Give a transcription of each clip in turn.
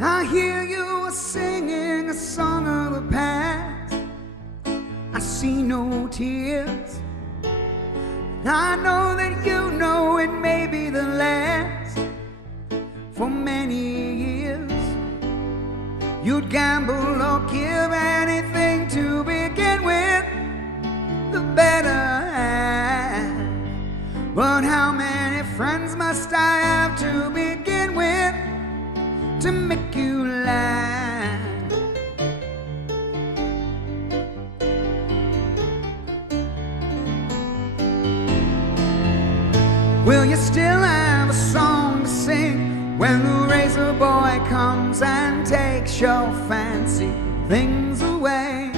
I hear you singing a song of the past. I see no tears. I know that you know it may be the last for many years. You'd gamble or give anything to begin with the better half. But how many friends must I have to begin with to make you laugh? Will you still have a song to sing when the razor boy comes and takes your fancy things away?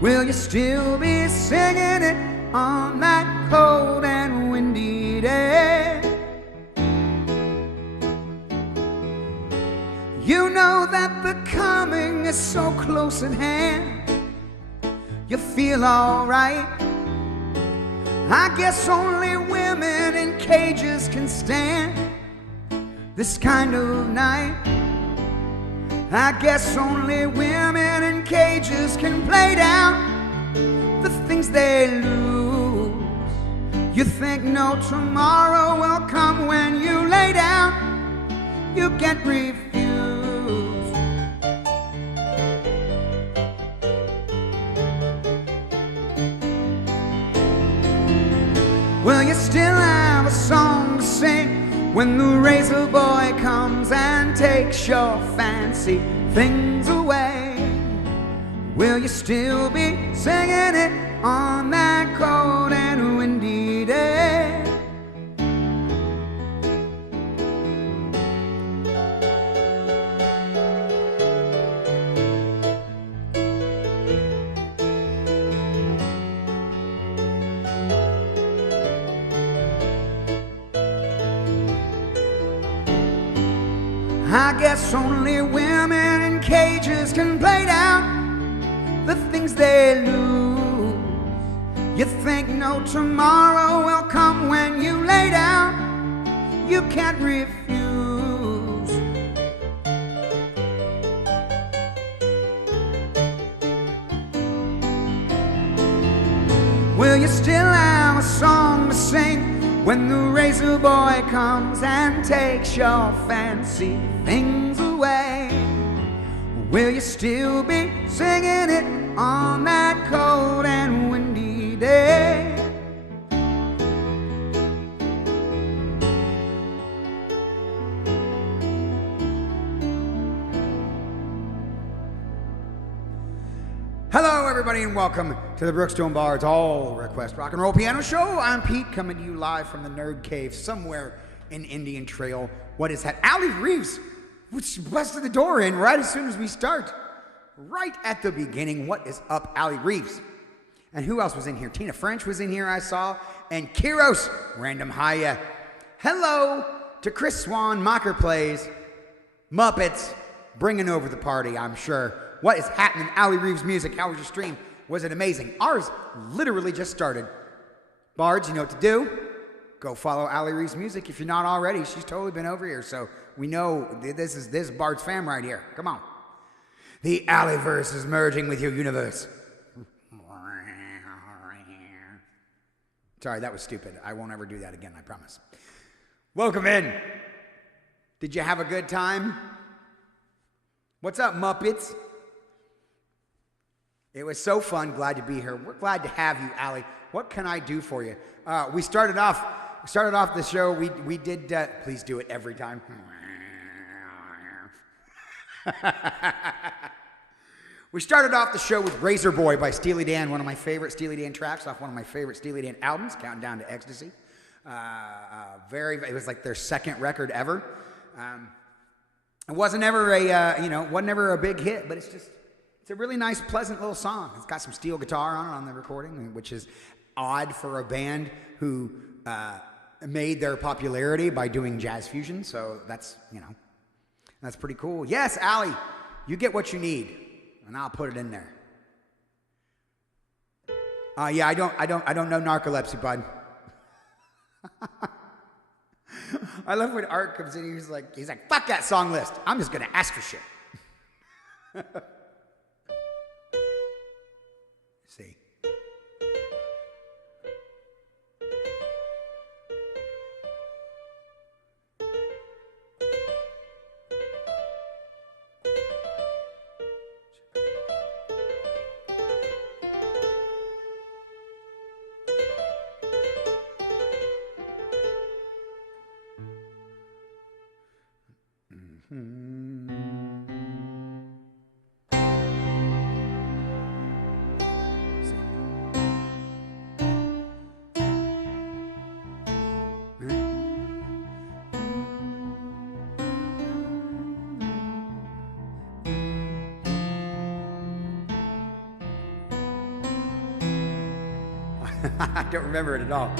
Will you still be singing it on that cold and windy day? You know that the coming is so close at hand. You feel alright. I guess only women in cages can stand this kind of night. I guess only women in cages can play down the things they lose. You think no tomorrow will come when you lay down, you get refused. Will you still have a song to sing when the razor boy comes and takes your fancy things away? Will you still be singing it on that cold and windy day? I guess only women in cages can play down the things they lose. You think no tomorrow will come when you lay down, you can't refuse. Will you still have a song to sing when the razor boy comes and takes your fancy things away? Will you still be singing it on that cold and windy day? Hello everybody and welcome to the Brookstone Bard's All Request Rock and Roll Piano Show. I'm Pete, coming to you live from the Nerd Cave somewhere in Indian Trail. What is that? Allie Reeves, which busted the door in right as soon as we start. Right at the beginning. What is up, Allie Reeves? And who else was in here? Tina French was in here, I saw. And Kiros, Random Haya. Hello to Chris Swan, Mocker Plays, Muppets, bringing over the party, I'm sure. What is happening? Allie Reeves Music. How was your stream? Was it amazing? Ours literally just started. Bards, you know what to do. Go follow Allie Reeves Music if you're not already. She's totally been over here, so we know this is Bard's fam right here. Come on. The Alleyverse is merging with your universe. Sorry, that was stupid. I won't ever do that again, I promise. Welcome in. Did you have a good time? What's up, Muppets? It was so fun. Glad to be here. We're glad to have you, Allie. What can I do for you? We started off the show. We did. Please do it every time. We started off the show with Razor Boy by Steely Dan, one of my favorite Steely Dan tracks off one of my favorite Steely Dan albums, Counting Down to Ecstasy. It was like their second record ever. It wasn't ever a big hit, but it's a really nice, pleasant little song. It's got some steel guitar on it on the recording, which is odd for a band who made their popularity by doing jazz fusion. So that's pretty cool. Yes, Allie, you get what you need, and I'll put it in there. Yeah, I don't know narcolepsy, bud. I love when Art comes in. He's like, fuck that song list. I'm just gonna ask for shit. See. I don't remember it at all.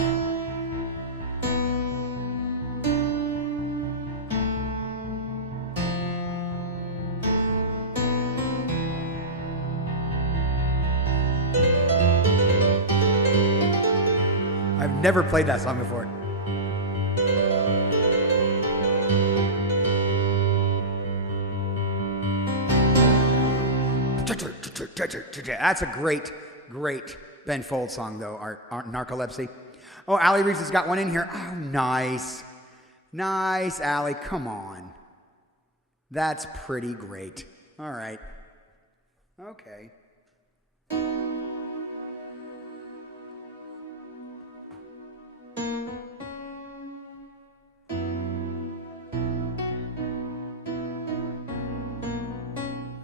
I've never played that song before. That's a great Ben Folds song, though, Narcolepsy. Oh, Allie Reeves has got one in here. Oh, nice. Nice, Allie. Come on. That's pretty great. All right. Okay.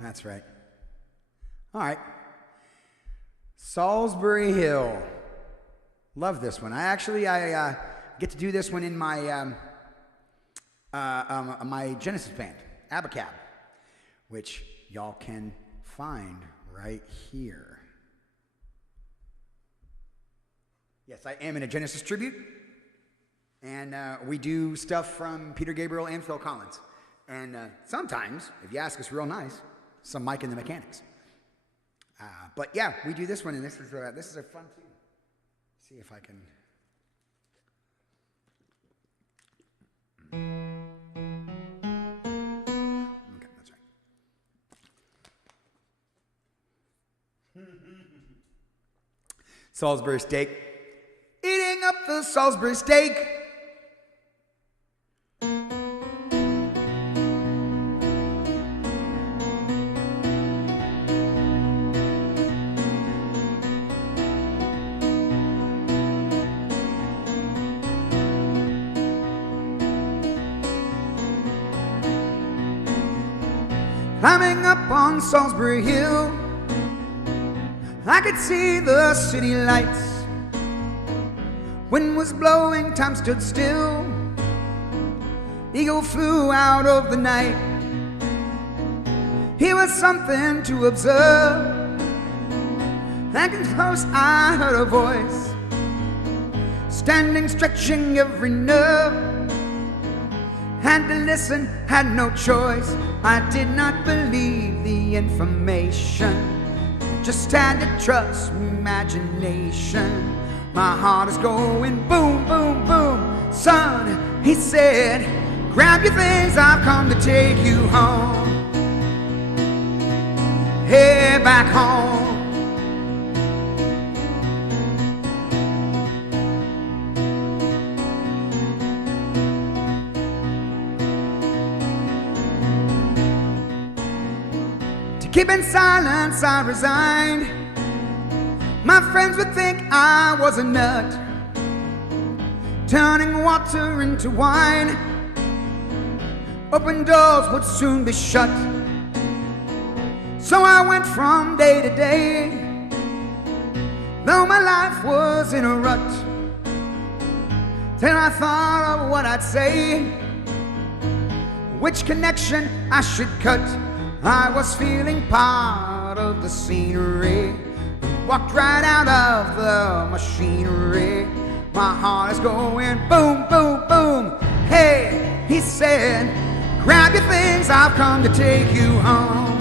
That's right. All right. Salisbury Hill. Love this one. I get to do this one in my my Genesis band, Abacab, which y'all can find right here. Yes, I am in a Genesis tribute, and we do stuff from Peter Gabriel and Phil Collins. And sometimes, if you ask us real nice, some Mike and the Mechanics. But yeah, we do this one, and this is a fun tune. See if I can. Okay, that's right. Salisbury steak. Eating up the Salisbury steak. Climbing up on Salisbury Hill, I could see the city lights. Wind was blowing, time stood still. Eagle flew out of the night. He was something to observe. Hanging close, I heard a voice, standing, stretching every nerve. Had to listen, had no choice. I did not believe the information, just had to trust imagination. My heart is going boom, boom, boom. Son, he said, grab your things, I've come to take you home. Head back home. Keeping silence, I resigned. My friends would think I was a nut, turning water into wine. Open doors would soon be shut. So I went from day to day, though my life was in a rut, till I thought of what I'd say, which connection I should cut. I was feeling part of the scenery, walked right out of the machinery. My heart is going boom, boom, boom. Hey, he said, grab your things, I've come to take you home.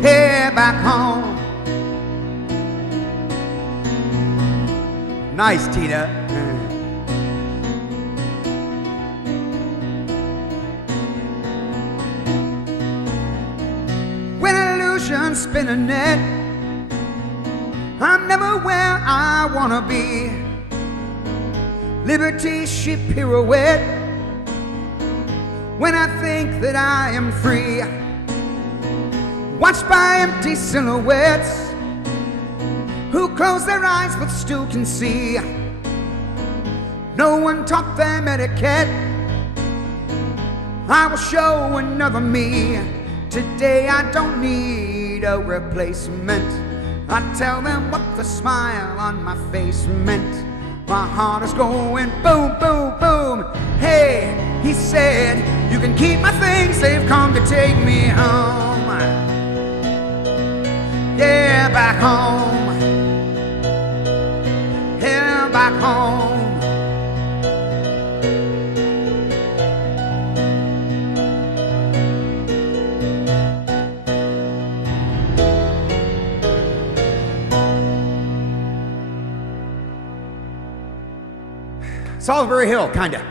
Head back home. Nice, Tina. ocean spin a net. I'm never where I wanna be. Liberty ship pirouette. When I think that I am free, watched by empty silhouettes who close their eyes but still can see. No one taught them etiquette. I will show another me. Today I don't need a replacement. I tell them what the smile on my face meant. My heart is going boom, boom, boom. Hey, he said, you can keep my things, they've come to take me home. Yeah, back home. Yeah, back home. Salisbury Hill, kinda.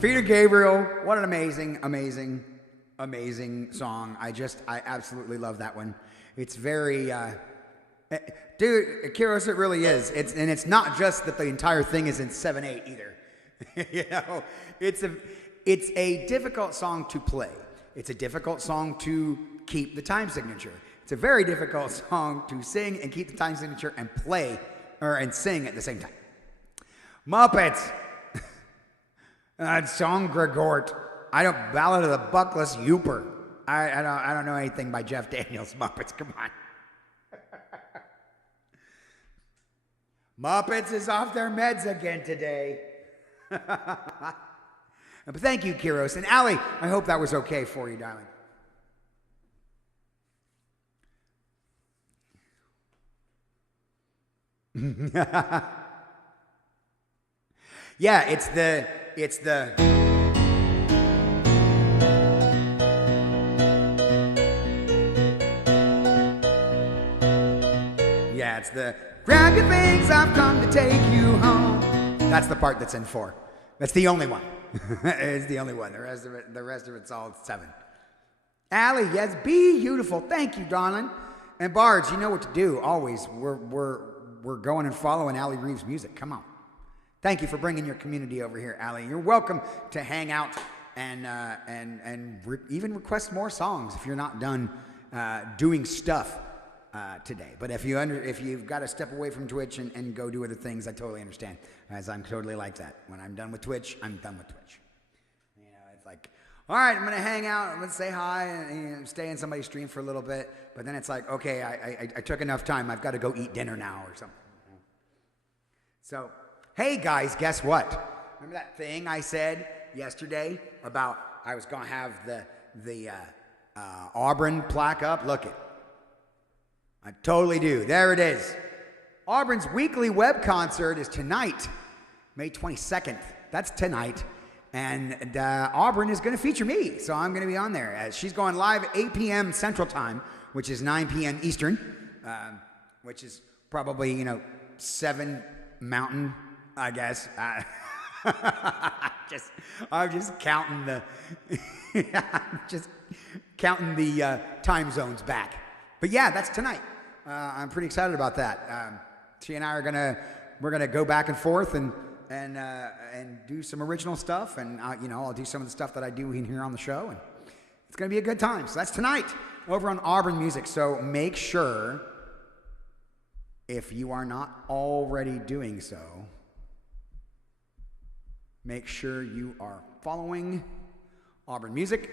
Peter Gabriel, what an amazing, amazing, amazing song. I absolutely love that one. It's very, dude, Kiros, it really is. And it's not just that the entire thing is in 7/8 either. You know, it's a difficult song to play. It's a difficult song to keep the time signature. It's a very difficult song to sing and keep the time signature and play and sing at the same time. Muppets. Song Gregort. Ballad of the Buckless Youper. I don't know anything by Jeff Daniels. Muppets, come on. Muppets is off their meds again today. But thank you, Kiros. And Allie, I hope that was okay for you, darling. Yeah, it's the yeah, it's the grab your things, I've come to take you home. That's the part that's in 4. That's the only one. It's the only one. The rest of it's all 7. Allie, yes, beautiful. Thank you, darling. And Bards, you know what to do. Always, we're going and following Allie Reeves' music. Come on. Thank you for bringing your community over here, Allie. You're welcome to hang out and even request more songs if you're not done doing stuff today. But if you've got to step away from Twitch and go do other things, I totally understand. As I'm totally like that. When I'm done with Twitch, I'm done with Twitch. You know, it's like, all right, I'm gonna hang out, I'm gonna say hi, and stay in somebody's stream for a little bit. But then it's like, okay, I took enough time. I've got to go eat dinner now or something. So. Hey guys, guess what? Remember that thing I said yesterday about I was going to have the Aubryn plaque up? Look it. I totally do. There it is. Aubryn's weekly web concert is tonight, May 22nd. That's tonight. And Aubryn is going to feature me, so I'm going to be on there. She's going live at 8 p.m. Central Time, which is 9 p.m. Eastern, which is probably, 7 Mountain, I guess. I'm just counting the time zones back. But yeah, that's tonight. I'm pretty excited about that. She and I we're gonna go back and forth and do some original stuff, and I'll do some of the stuff that I do in here on the show, and it's gonna be a good time. So that's tonight over on AubrynMusic. So make sure, if you are not already doing so, make sure you are following AubrynMusic,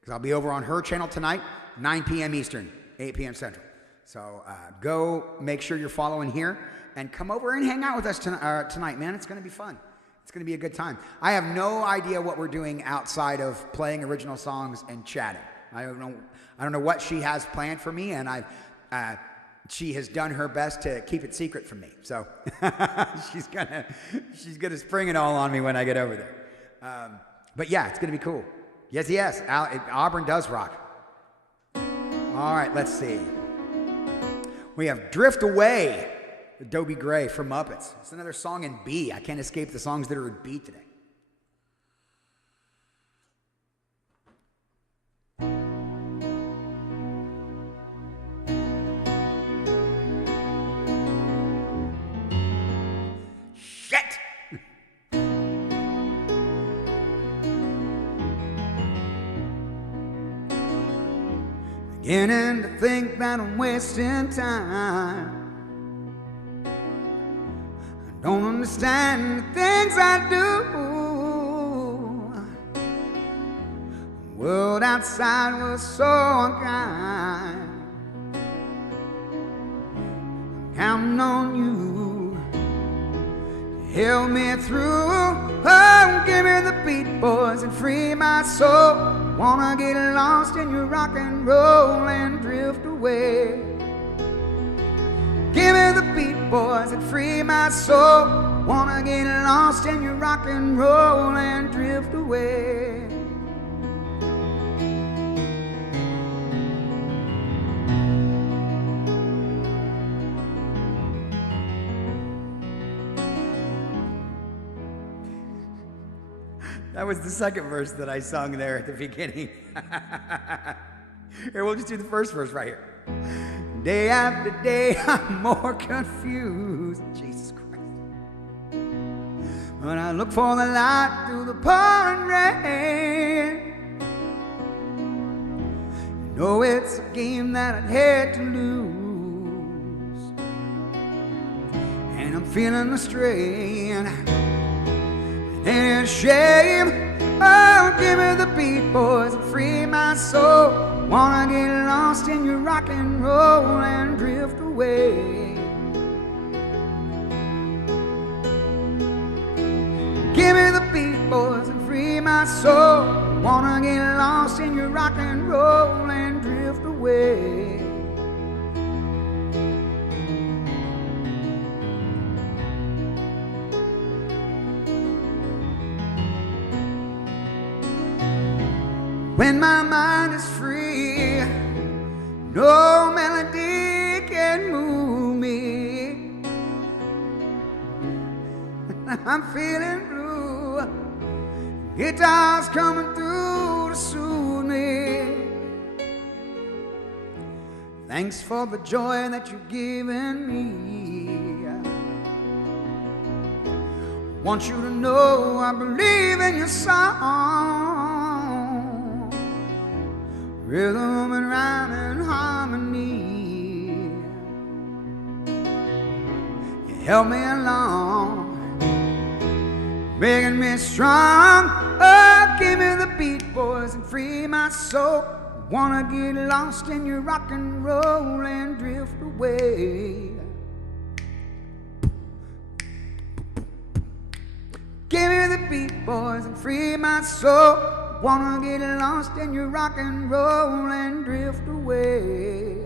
because I'll be over on her channel tonight, 9 p.m. Eastern, 8 p.m. Central. So go make sure you're following here and come over and hang out with us tonight, man. It's going to be fun. It's going to be a good time. I have no idea what we're doing outside of playing original songs and chatting. I don't know what she has planned for me, and she has done her best to keep it secret from me. So she's gonna spring it all on me when I get over there. But yeah, it's gonna be cool. Yes. Aubryn does rock. All right, let's see. We have Drift Away, Adobe Gray from Muppets. It's another song in B. I can't escape the songs that are in B today. Shit! Beginning to think that I'm wasting time. I don't understand the things I do. The world outside was so unkind. I'm counting on you to help me through. Oh, give me the beat, boys, and free my soul. Wanna get lost in your rock and roll and drift away. Give me the beat, boys, and free my soul. Wanna get lost in your rock and roll and drift away. That was the second verse that I sung there at the beginning. Here, we'll just do the first verse right here. Day after day, I'm more confused. Jesus Christ. When I look for the light through the pouring rain, you know it's a game that I'd hate to lose. And I'm feeling the strain. Ain't it a shame? Oh, give me the beat, boys, and free my soul. Wanna get lost in your rock and roll and drift away. Give me the beat, boys, and free my soul. Wanna get lost in your rock and roll and drift away. When my mind is free, no melody can move me. I'm feeling blue, guitar's coming through to soothe me. Thanks for the joy that you've given me. Want you to know I believe in your song. Rhythm and rhyme and harmony. You help me along, making me strong. Oh, give me the beat, boys, and free my soul. Wanna get lost in your rock and roll and drift away. Give me the beat, boys, and free my soul. Wanna get lost in your rock and roll and drift away.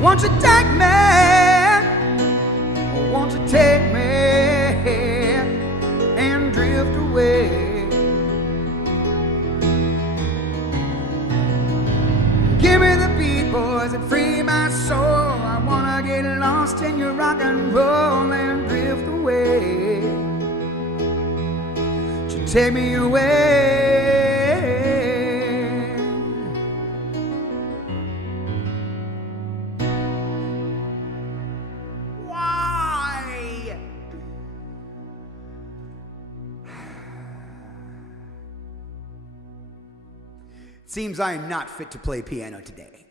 Won't you take me? Won't you take me and drift away? Give me the beat, boys, and free my soul. I wanna get lost in your rock and roll and drift away. Take me away. Why? Seems I am not fit to play piano today.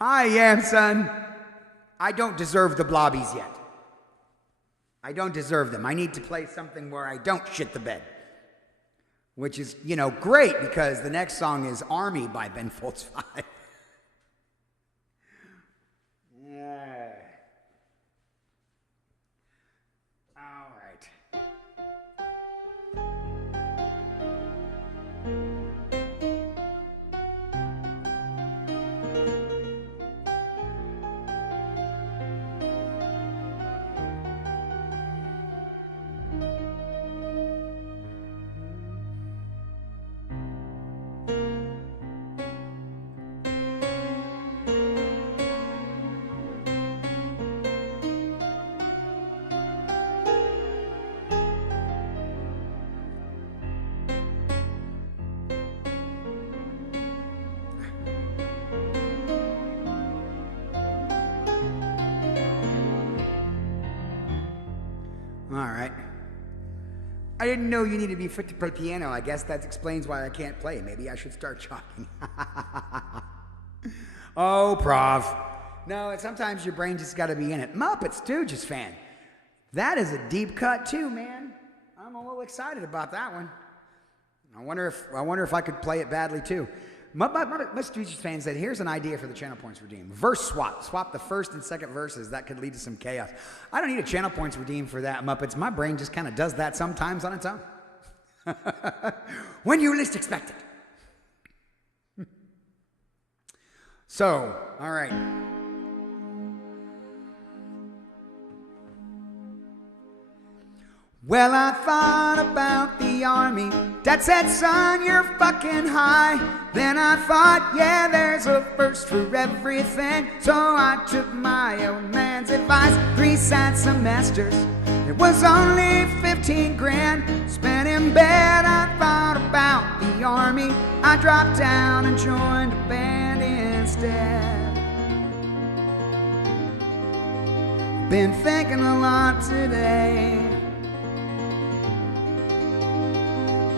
I am, son. I don't deserve the blobbies yet. I don't deserve them. I need to play something where I don't shit the bed. Which is, you know, great because the next song is Army by Ben Folds 5. Yeah. All right. I didn't know you needed to be fit to play piano. I guess that explains why I can't play. Maybe I should start jogging. Oh, Prof. No, sometimes your brain just got to be in it. Muppet Stooges fan. That is a deep cut too, man. I'm a little excited about that one. I wonder if I could play it badly too. Muppet Stooges fan said, here's an idea for the channel points redeem. Verse swap. Swap the first and second verses. That could lead to some chaos. I don't need a channel points redeem for that, Muppets. My brain just kind of does that sometimes on its own. When you least expect it. So, all right. Well, I thought about the army. Dad said, son, you're fucking high. Then I thought, yeah, there's a first for everything. So I took my old man's advice. 3 sad semesters. It was only 15 grand. Spent in bed, I thought about the army. I dropped down and joined a band instead. Been thinking a lot today.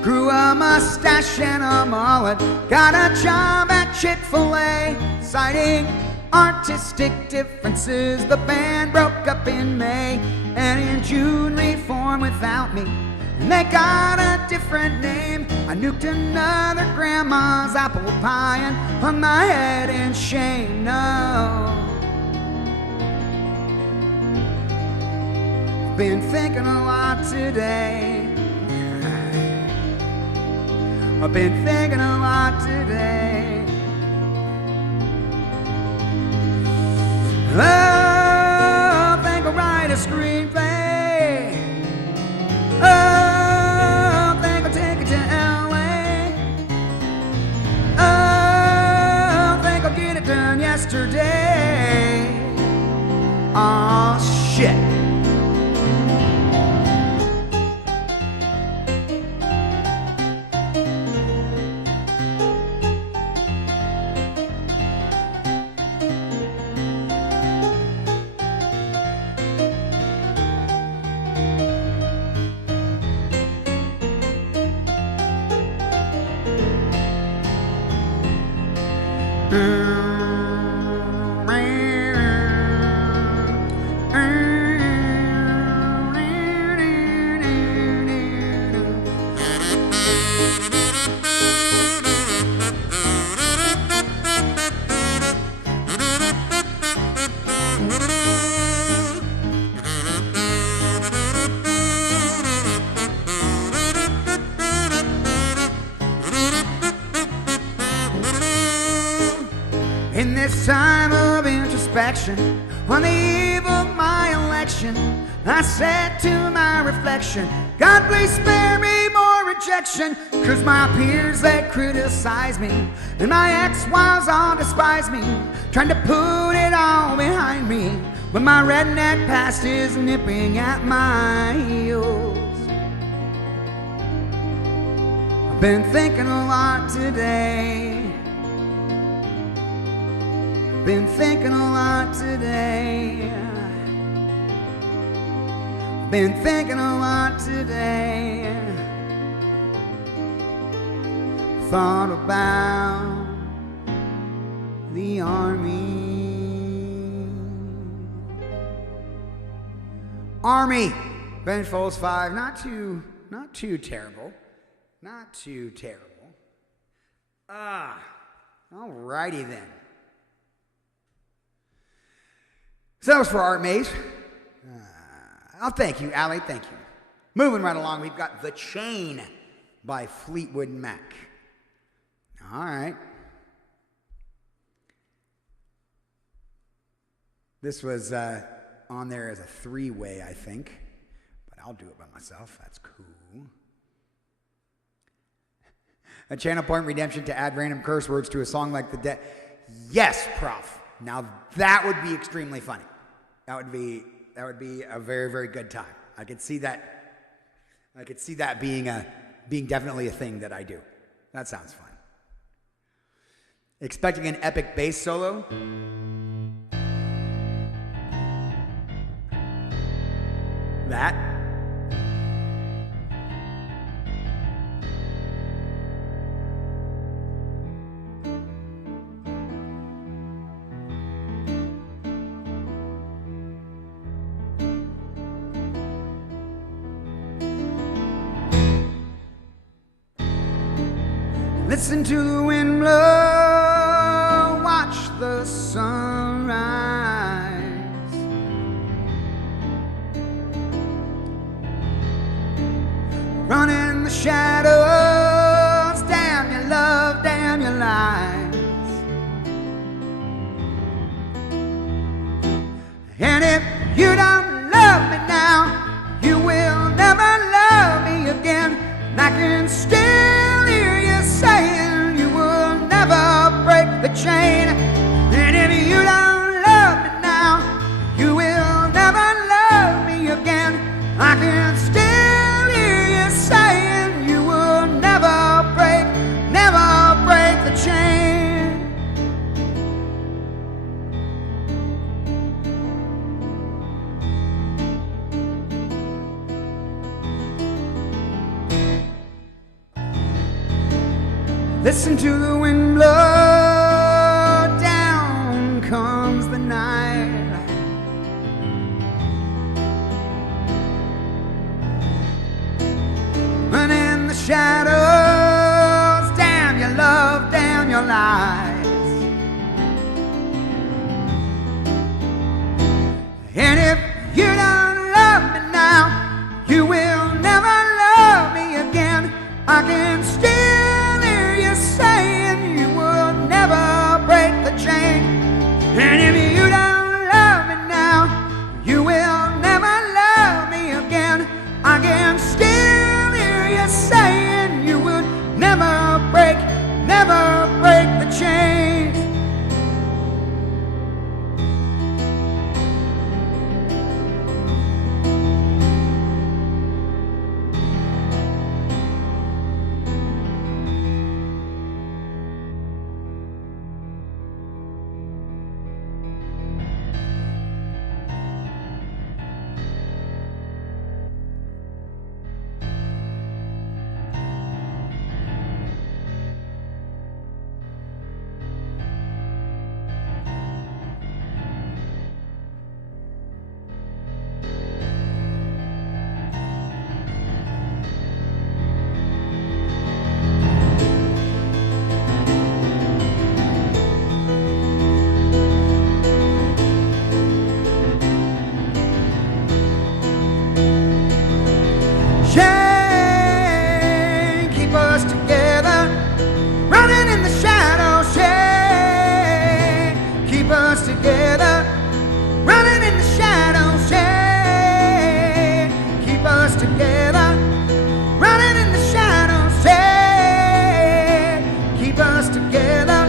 Grew a mustache and a mullet. Got a job at Chick-fil-A. Citing artistic differences, the band broke up in May. And in June reformed without me, and they got a different name. I nuked another grandma's apple pie and hung my head in shame. No, been thinking a lot today. I've been thinking a lot today. Oh, I think I'll write a screenplay. Oh, I think I'll take it to LA. Oh, I think I'll get it done yesterday. Oh, shit. In this time of introspection, on the eve of my election, I said to my reflection, God please spare me more rejection. Cause my peers, they criticize me, and my ex-wives all despise me, trying to put it all behind me, when my redneck past is nipping at my heels. I've been thinking a lot today. Been thinking a lot today. Been thinking a lot today. Thought about the army. Army. Ben Folds 5. Not too terrible. Not too terrible. Alrighty then. So that was for Art Maze. I'll thank you, Allie. Thank you. Moving right along, we've got The Chain by Fleetwood Mac. All right. This was on there as a 3-way, I think. But I'll do it by myself. That's cool. A channel point redemption to add random curse words to a song like The Dead. Yes, Prof. Now that would be extremely funny. That would be a very, very good time. I could see that. I could see that being definitely a thing that I do. That sounds fun. Expecting an epic bass solo. That. Listen to the wind blow, watch the sunrise. Run in the shadows, damn your love, damn your lies. And if you don't love me now, you will never love me again. And I can still hear you saying you will never break the chain. And if you don't love me now, you will never love me again. I can still hear you saying you will never break the chain. Listen to the wind blow, down comes the night. And in the shadows, damn your love, damn your lies. And if you don't love me now, you will never love me again. I can still hear you saying you will never break the chain. And if you don't love me now, you will never love me again. I can still hear you saying you would never break the chains. Chain, keep us together, running in the shadows. Chain, keep us together, running in the shadows. Chain, keep us together, running in the shadows. Chain, keep us together.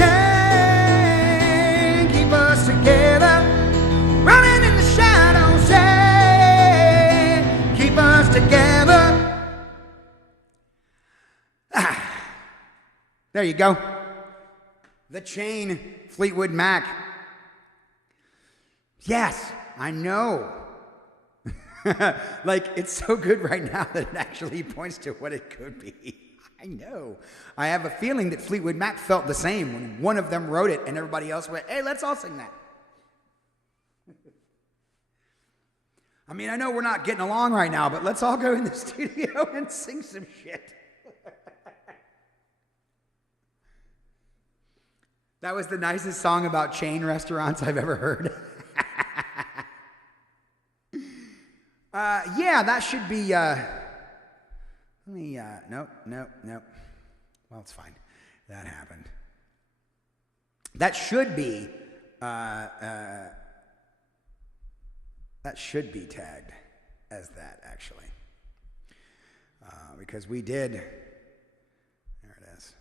Chain, keep us together, running in the shadows. Chain, keep us together. There you go. The Chain, Fleetwood Mac. Yes, I know. Like, it's so good right now that it actually points to what it could be. I know. I have a feeling that Fleetwood Mac felt the same when one of them wrote it and everybody else went, hey, let's all sing that. I mean, I know we're not getting along right now, but let's all go in the studio and sing some shit. That was the nicest song about chain restaurants I've ever heard. Yeah, that should be, nope. Well, it's fine. That happened. That should be tagged as that, actually. Because we did, there it is.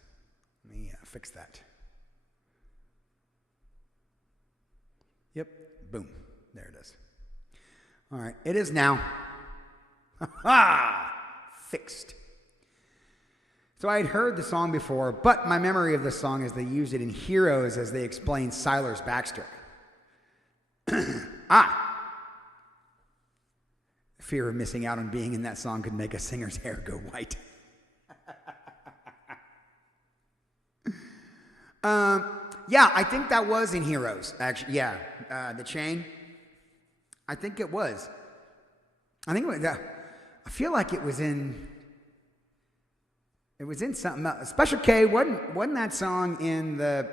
Let me fix that. Yep, boom, there it is. All right, it is now. Ha! Fixed. So I had heard the song before, but my memory of the song is they used it in Heroes as they explained Siler's backstory. Fear of missing out on being in that song could make a singer's hair go white. Yeah, I think that was in Heroes, actually. Yeah, the chain. I think it was. I think it was, I feel like it was in something else. Special K, wasn't that song in the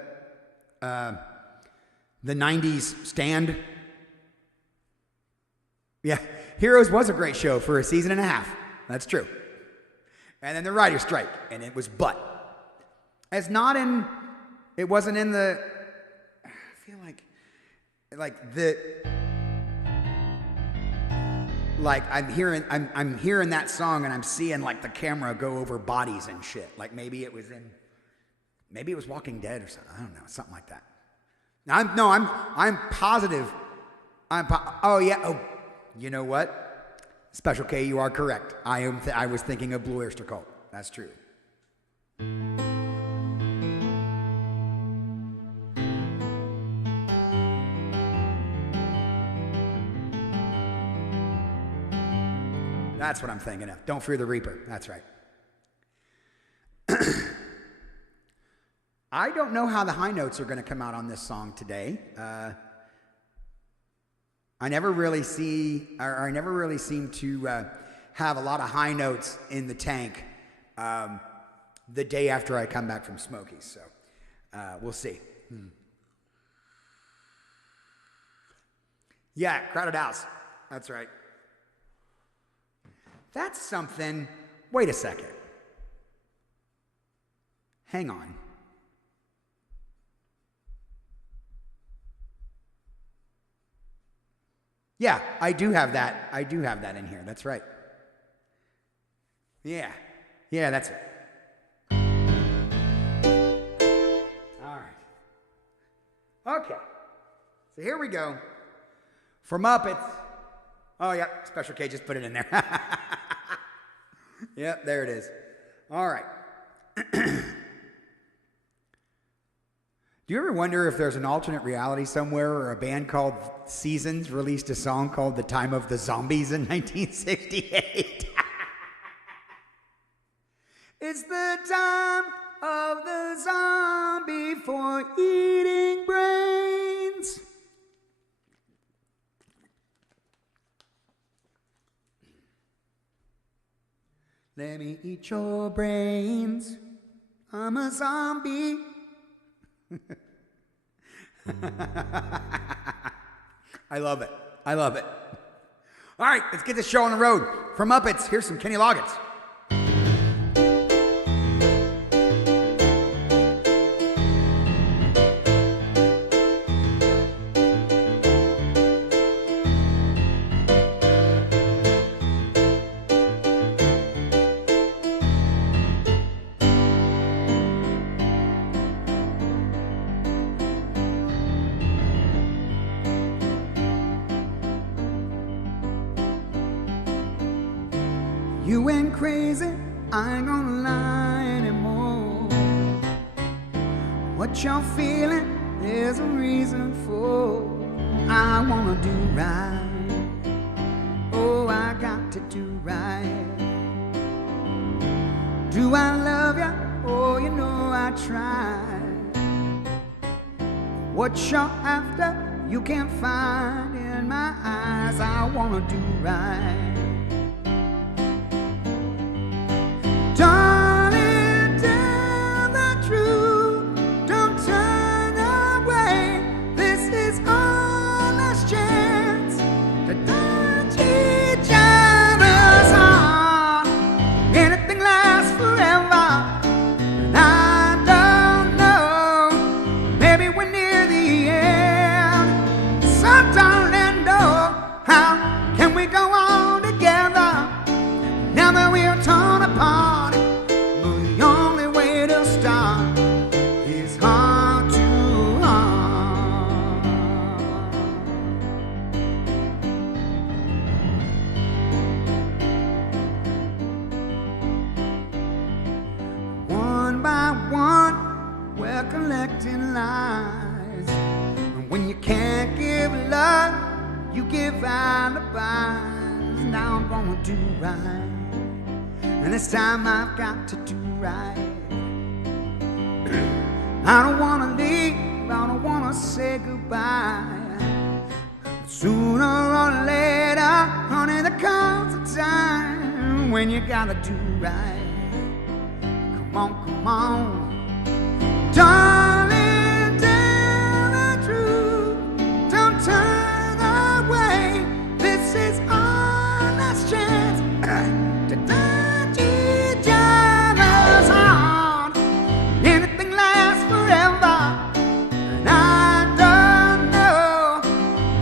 90s Stand? Yeah, Heroes was a great show for a season and a half. That's true. And then the writer's strike, and it was But. It's not in, it wasn't in the, I feel like I'm hearing that song and I'm seeing like the camera go over bodies and shit. Like maybe it was Walking Dead or something. I don't know, something like that. I'm positive. You know what? Special K, you are correct. I was thinking of Blue Oyster Cult. That's true. That's what I'm thinking of. Don't Fear the Reaper. That's right. I don't know how the high notes are going to come out on this song today. I never really seem to have a lot of high notes in the tank the day after I come back from Smokies. So we'll see. Yeah, Crowded House. That's right. That's something. Wait a second. Hang on. Yeah, I do have that. I do have that in here. That's right. Yeah. Yeah, that's it. All right. Okay. So here we go. For Muppets. Oh, yeah. Special K just put it in there. Yep, there it is. All right. Do you ever wonder if there's an alternate reality somewhere where a band called Seasons released a song called The Time of the Zombies in 1968? It's the time of the zombie for eating brains. Let me eat your brains. I'm a zombie. I love it. I love it. All right, let's get this show on the road. From Muppets, here's some Kenny Loggins. You ain't crazy, I ain't gonna lie anymore. What you're feeling, there's a reason for. I wanna do right. Oh, I got to do right. Do I love you? Oh, you know I try. What you're after, you can't find in my eyes. I wanna do right. Darling, tell the truth, don't turn away. This is our last chance to touch each other's heart. Anything lasts forever, and I don't know. Maybe we're near the end. So darling, oh, how can we go on by one, we're collecting lies. And when you can't give love, you give alibis. Now I'm gonna do right, and this time I've got to do right. I don't wanna leave, I don't wanna say goodbye. But sooner or later, honey, there comes a time when you gotta do right. Come on, darling, tell the truth. Don't turn away. This is our last chance to touch each other's heart. Anything lasts forever, and I don't know.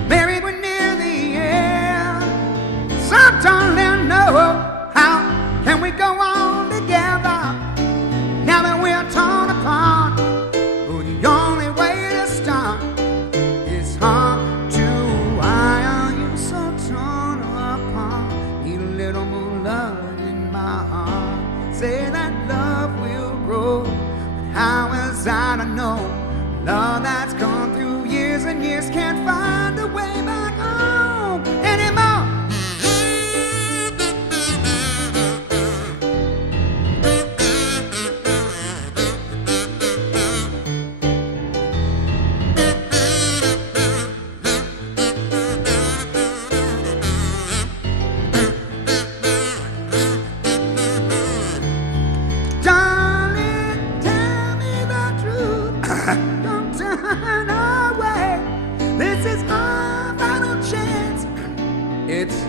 Maybe we're near the end. So darling, know how can we go on together? Now that we're torn apart, oh, the only way to start is hard to. Why are you so torn apart? Need a little more love in my heart. Say that love will grow, but how is I to know? Love that's gone through years and years can't find a way back home anymore.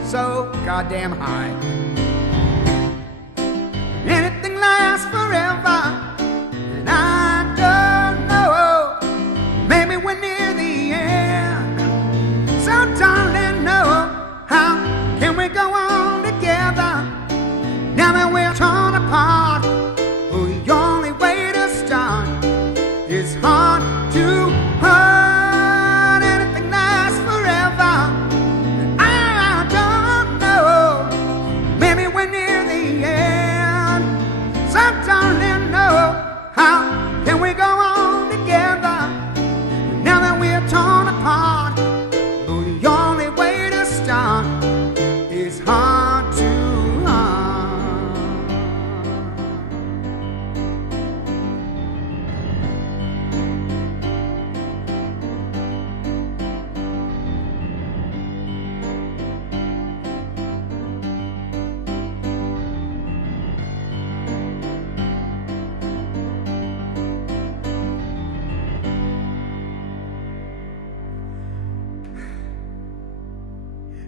So goddamn high. Anything lasts forever, and I don't know. Maybe we're near the end. So darling, know how can we go on together? Now that we're torn apart, oh, the only way to start is hard to hurt. Anything lasts forever. Darling, know how can we go on together? Now that we're torn apart, oh, the only way to start is hard to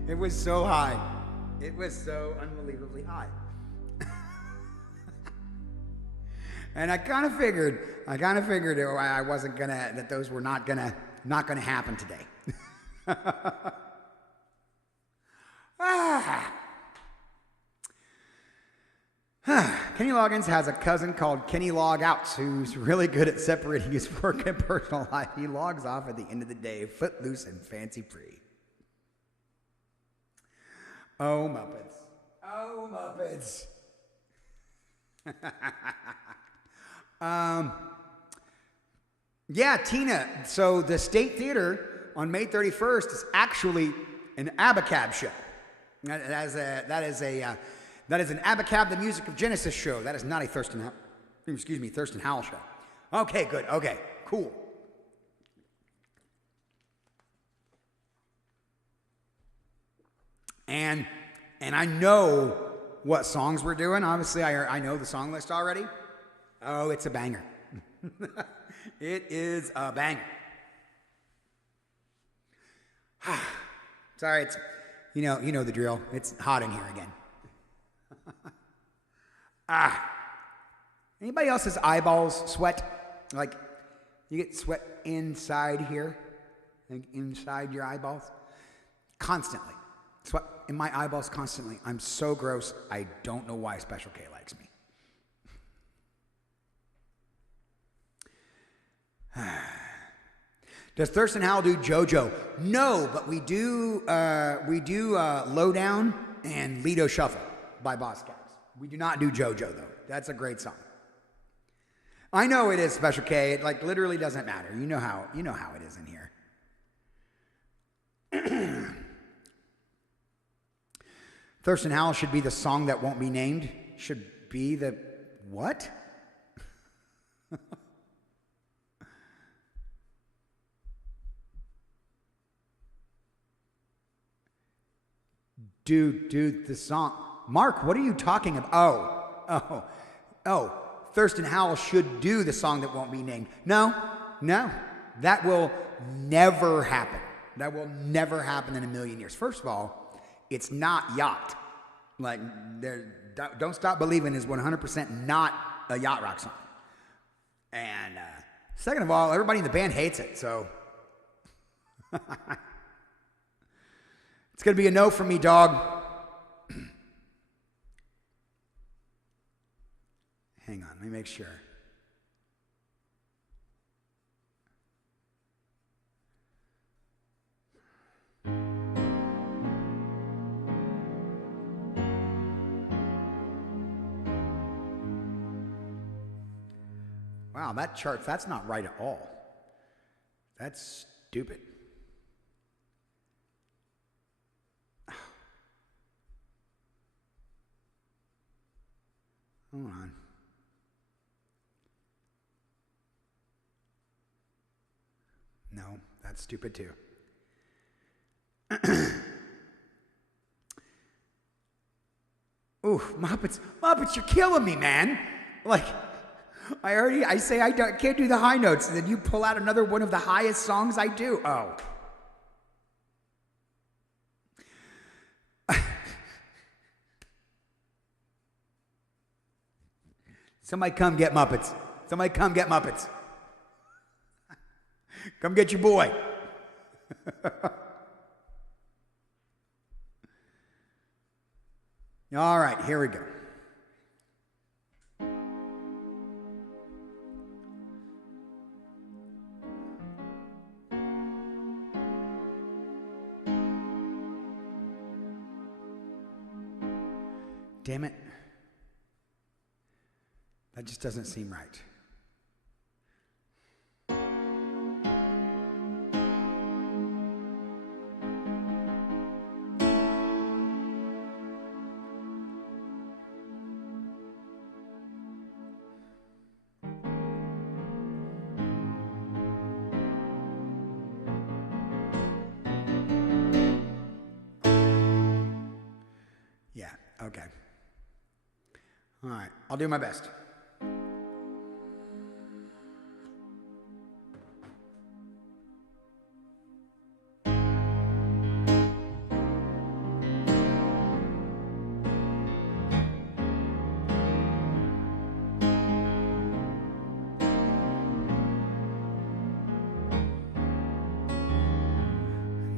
It was so high. It was so unbelievably high. And I kind of figured I wasn't gonna, that those were not gonna happen today. Kenny Loggins has a cousin called Kenny Logouts who's really good at separating his work and personal life. He logs off at the end of the day, footloose and fancy-free. Oh, Muppets. Oh, Muppets. Yeah, Tina. So the State Theater on May 31st is actually an ABBA show. That is an ABBA the Music of Genesis show. That is not a Thurston Howell show. Okay, good. Okay, cool. And I know what songs we're doing. Obviously, I know the song list already. Oh, it's a banger. It is a banger. Sorry, it's you know the drill. It's hot in here again. Anybody else's eyeballs sweat? Like you get sweat inside here, like inside your eyeballs, constantly. Sweat in my eyeballs constantly. I'm so gross. I don't know why Special K likes me. Does Thurston Howell do JoJo? No, but we do Lowdown and Lido Shuffle by Boss Cats. We do not do JoJo though. That's a great song. I know it is Special K. It like literally doesn't matter. You know how it is in here. Thurston Howell should be the song that won't be named. Should be the what? Dude, the song. Mark, what are you talking about? Oh. Thurston Howell should do the song that won't be named. No. That will never happen. That will never happen in a million years. First of all, it's not Yacht. Like, Don't Stop Believing is 100% not a Yacht Rock song. And second of all, everybody in the band hates it, so it's going to be a no from me, dog. Hang on, let me make sure. Wow, that chart, that's not right at all. That's stupid. Hold on. No, that's stupid too. Ooh, Muppets, you're killing me, man. Like, I say I can't do the high notes, and then you pull out another one of the highest songs I do. Oh. Somebody come get Muppets. Come get your boy. All right, here we go. Damn it. That just doesn't seem right. Yeah, okay. All right, I'll do my best.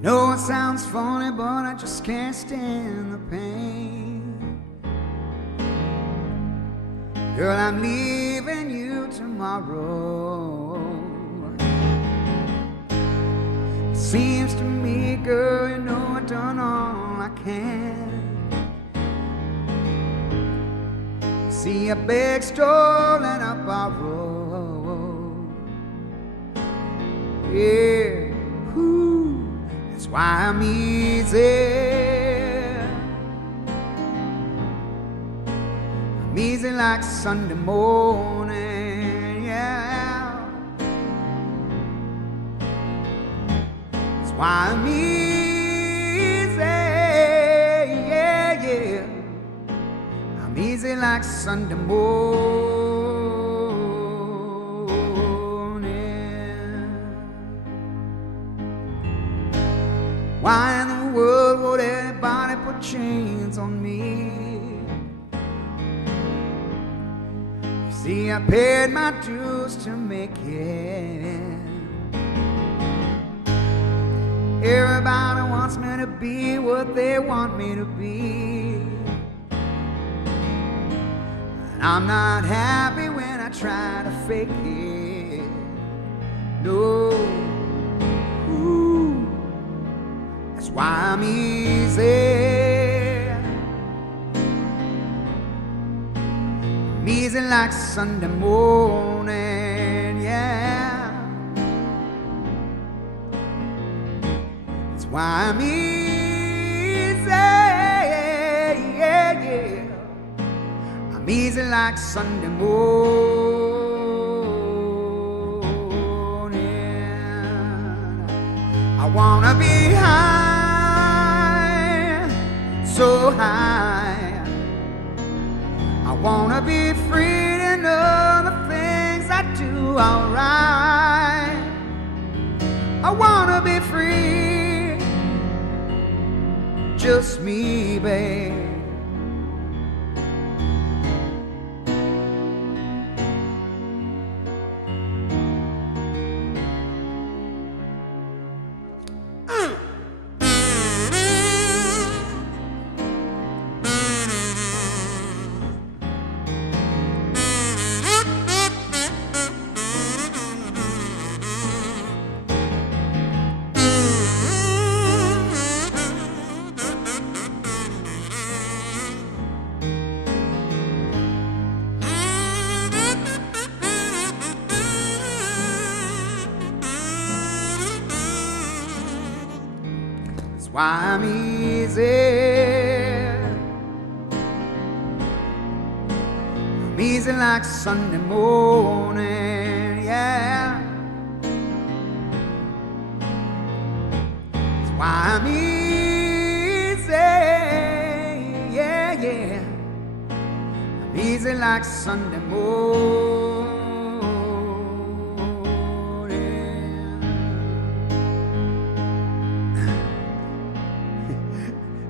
No, it sounds funny, but I just can't stand the pain. Girl, I'm leaving you tomorrow. It seems to me, girl, you know I've done all I can. See, I beg, stole, and I borrow. Yeah, whoo, that's why I'm easy. I'm easy like Sunday morning, yeah. That's why I'm easy, yeah. I'm easy like Sunday morning. Why in the world would anybody put chains on me? You see, I paid my dues to make it. Everybody wants me to be what they want me to be. And I'm not happy when I try to fake it. No. Ooh. That's why I'm easy. I'm easy easy like Sunday morning, yeah. That's why I'm easy, yeah, yeah. I'm easy like Sunday morning. I wanna be high, so high. I wanna be free to know the things I do alright. I wanna be free, just me, babe. Why I'm easy. I'm easy like Sunday morning, yeah. That's why I'm easy, yeah, yeah. I'm easy like Sunday morning.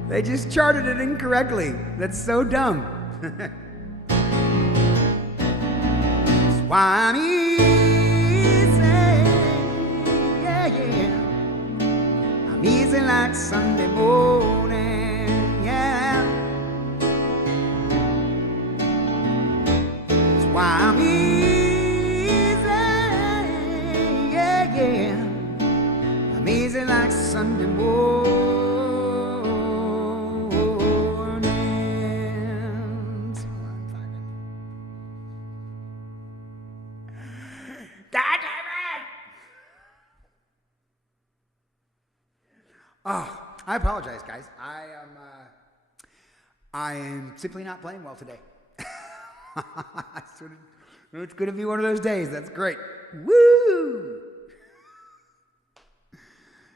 They just charted it incorrectly. That's so dumb. That's why I'm easy, yeah, yeah. I'm easy like Sunday morning, yeah. That's why I'm easy, yeah, yeah. I'm easy like Sunday morning. Oh, I apologize, guys. I am simply not playing well today. It's going to be one of those days. That's great. Woo!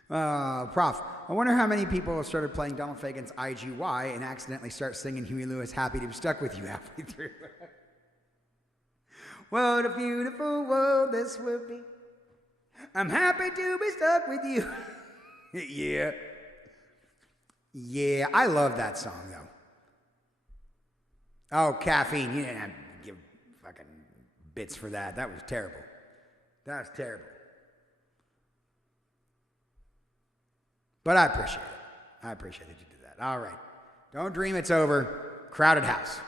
Prof, I wonder how many people started playing Donald Fagen's IGY and accidentally start singing Huey Lewis, Happy to Be Stuck With You halfway through. What a beautiful world this will be. I'm happy to be stuck with you. Yeah. Yeah, I love that song, though. Oh, Caffeine. You didn't have to give fucking bits for that. That was terrible. That was terrible. But I appreciate it. I appreciate that you did that. All right. Don't dream it's over. Crowded house.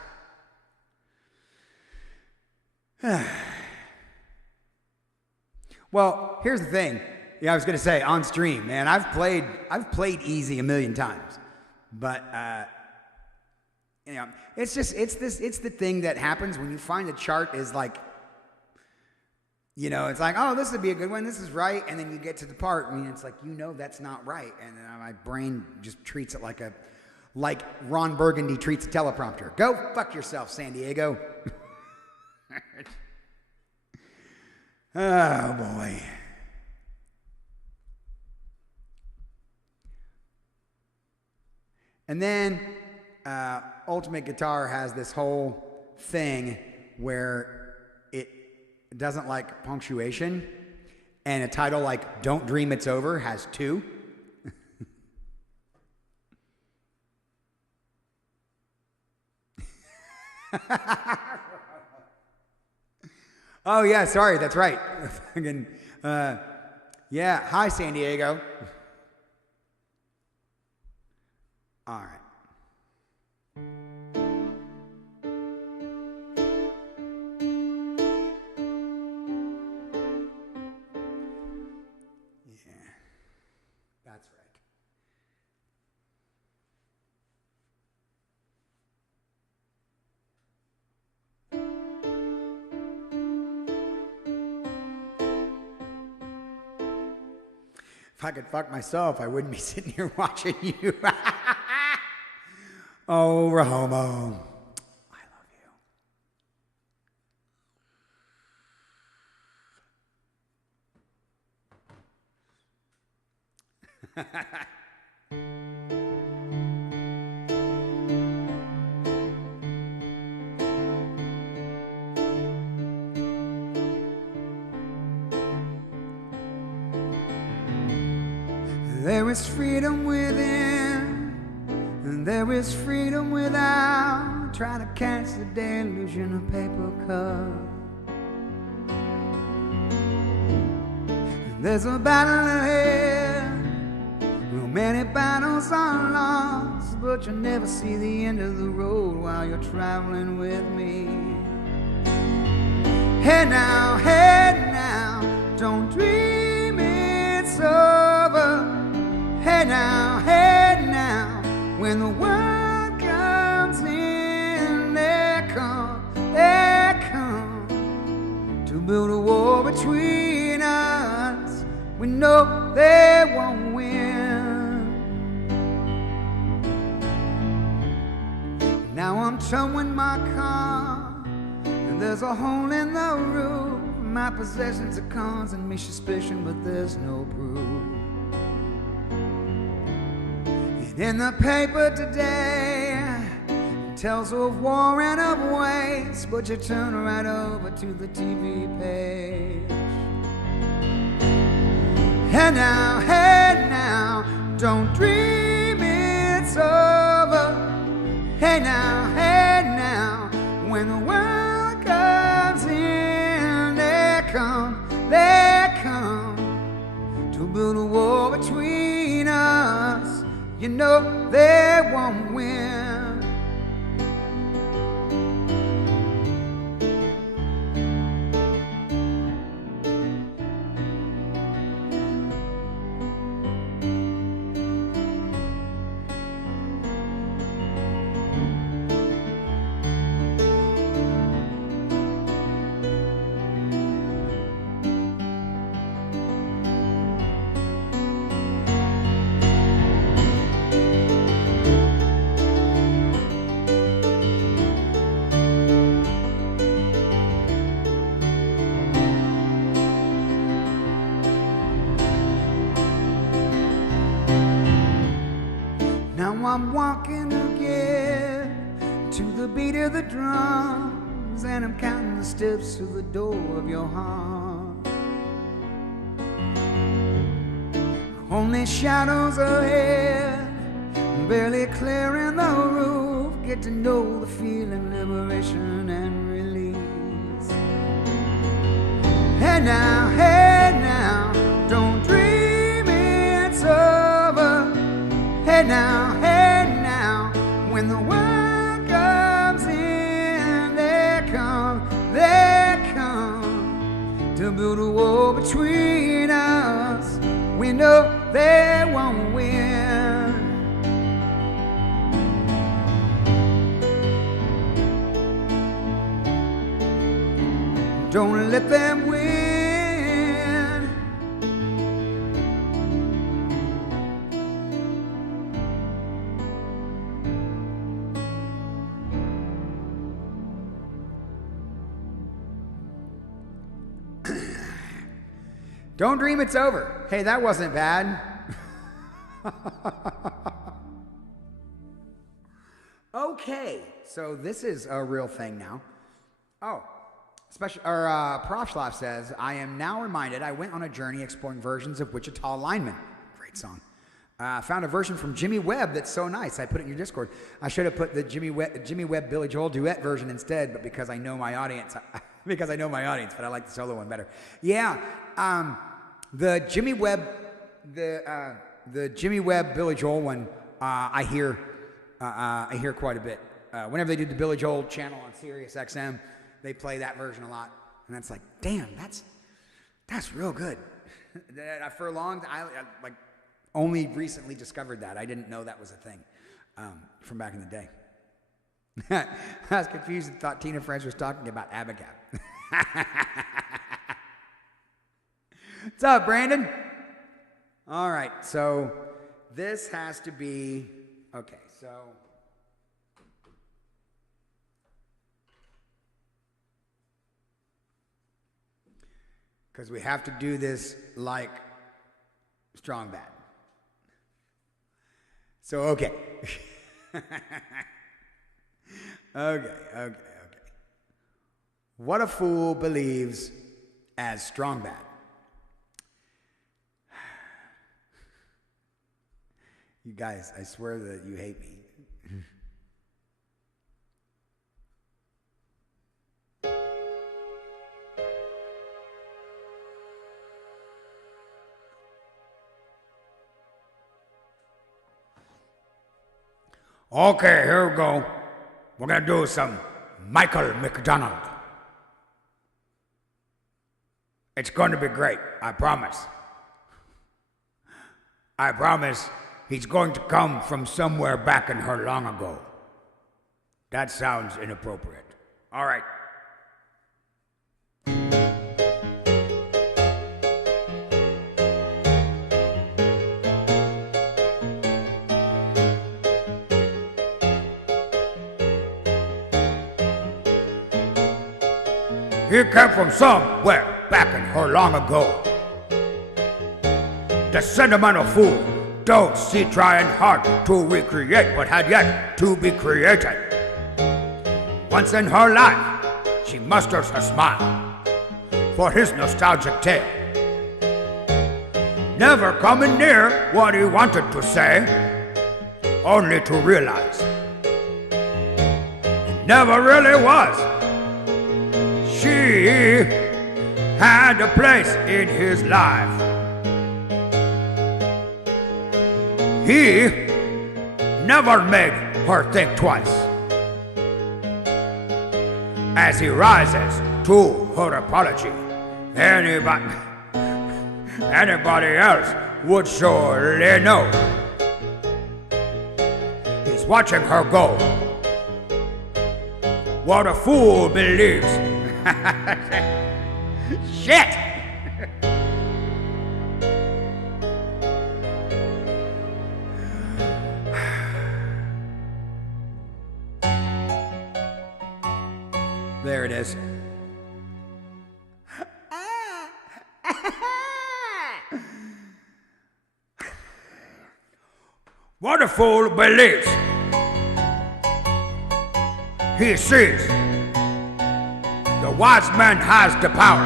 Well, here's the thing. Yeah, I was gonna say on stream, man. I've played easy a million times, but you know, it's the thing that happens when you find a chart is like, you know, it's like, oh, this would be a good one. This is right, and then you get to the part, and it's like, you know, that's not right, and then my brain just treats it like Ron Burgundy treats a teleprompter. Go fuck yourself, San Diego. Oh boy. And then Ultimate Guitar has this whole thing where it doesn't like punctuation, and a title like Don't Dream It's Over has 2. Oh yeah, sorry, that's right. Yeah, hi San Diego. All right. Yeah, that's right. If I could fuck myself, I wouldn't be sitting here watching you. Oh, Rahomo. I love you. There is freedom within, and there is freedom without. Try to catch the delusion of paper cup. There's a battle ahead. Well, many battles are lost, but you'll never see the end of the road while you're traveling with me. Hey now, don't dream it's over. Hey now, when the world comes in, they come to build a war between us. We know they won't win. Now I'm towing my car, and there's a hole in the roof. My possessions are causing me suspicion, but there's no proof. In the paper today, it tells of war and of waste, but you turn right over to the TV page. Hey now, don't dream it's over. Hey now, when the world comes in, they come to build a war between us. You know they won't win. I'm walking again to the beat of the drums, and I'm counting the steps to the door of your heart. Only shadows ahead, barely clearing the roof. Get to know the feeling, liberation and release. Hey now, don't dream it's over. Hey now, when the world comes in, they come to build a war between us. We know they won't win. Don't let them win. Don't dream it's over. Hey, that wasn't bad. Okay, so this is a real thing now. Oh, Profschlaf says, I am now reminded I went on a journey exploring versions of Wichita Lineman. Great song. Found a version from Jimmy Webb that's so nice. I put it in your Discord. I should have put the Jimmy Webb Billy Joel duet version instead, but because I know my audience, but I like the solo one better. Yeah, the Jimmy Webb Billy Joel one, I hear quite a bit. Whenever they do the Billy Joel channel on Sirius XM, they play that version a lot, and that's like, damn, that's real good. For a long time, I like only recently discovered that. I didn't know that was a thing from back in the day. I was confused and thought Tina French was talking about Abacab. What's up, Brandon? All right, so this has to be, okay, so. Because we have to do this like strong bad. So, okay. Okay. What a fool believes as strong bad. You guys, I swear that you hate me. Okay, here we go. We're gonna do some Michael McDonald. It's going to be great, I promise. I promise he's going to come from somewhere back in her long ago. That sounds inappropriate. All right. He came from somewhere back in her long ago. The sentimental fool don't see trying hard to recreate what had yet to be created. Once in her life, she musters a smile for his nostalgic tale. Never coming near what he wanted to say, only to realize it never really was. She had a place in his life. He never made her think twice. As he rises to her apology, anybody else would surely know. He's watching her go. What a fool believes. Shit! There it is. What a fool believes. He sees. The wise man has the power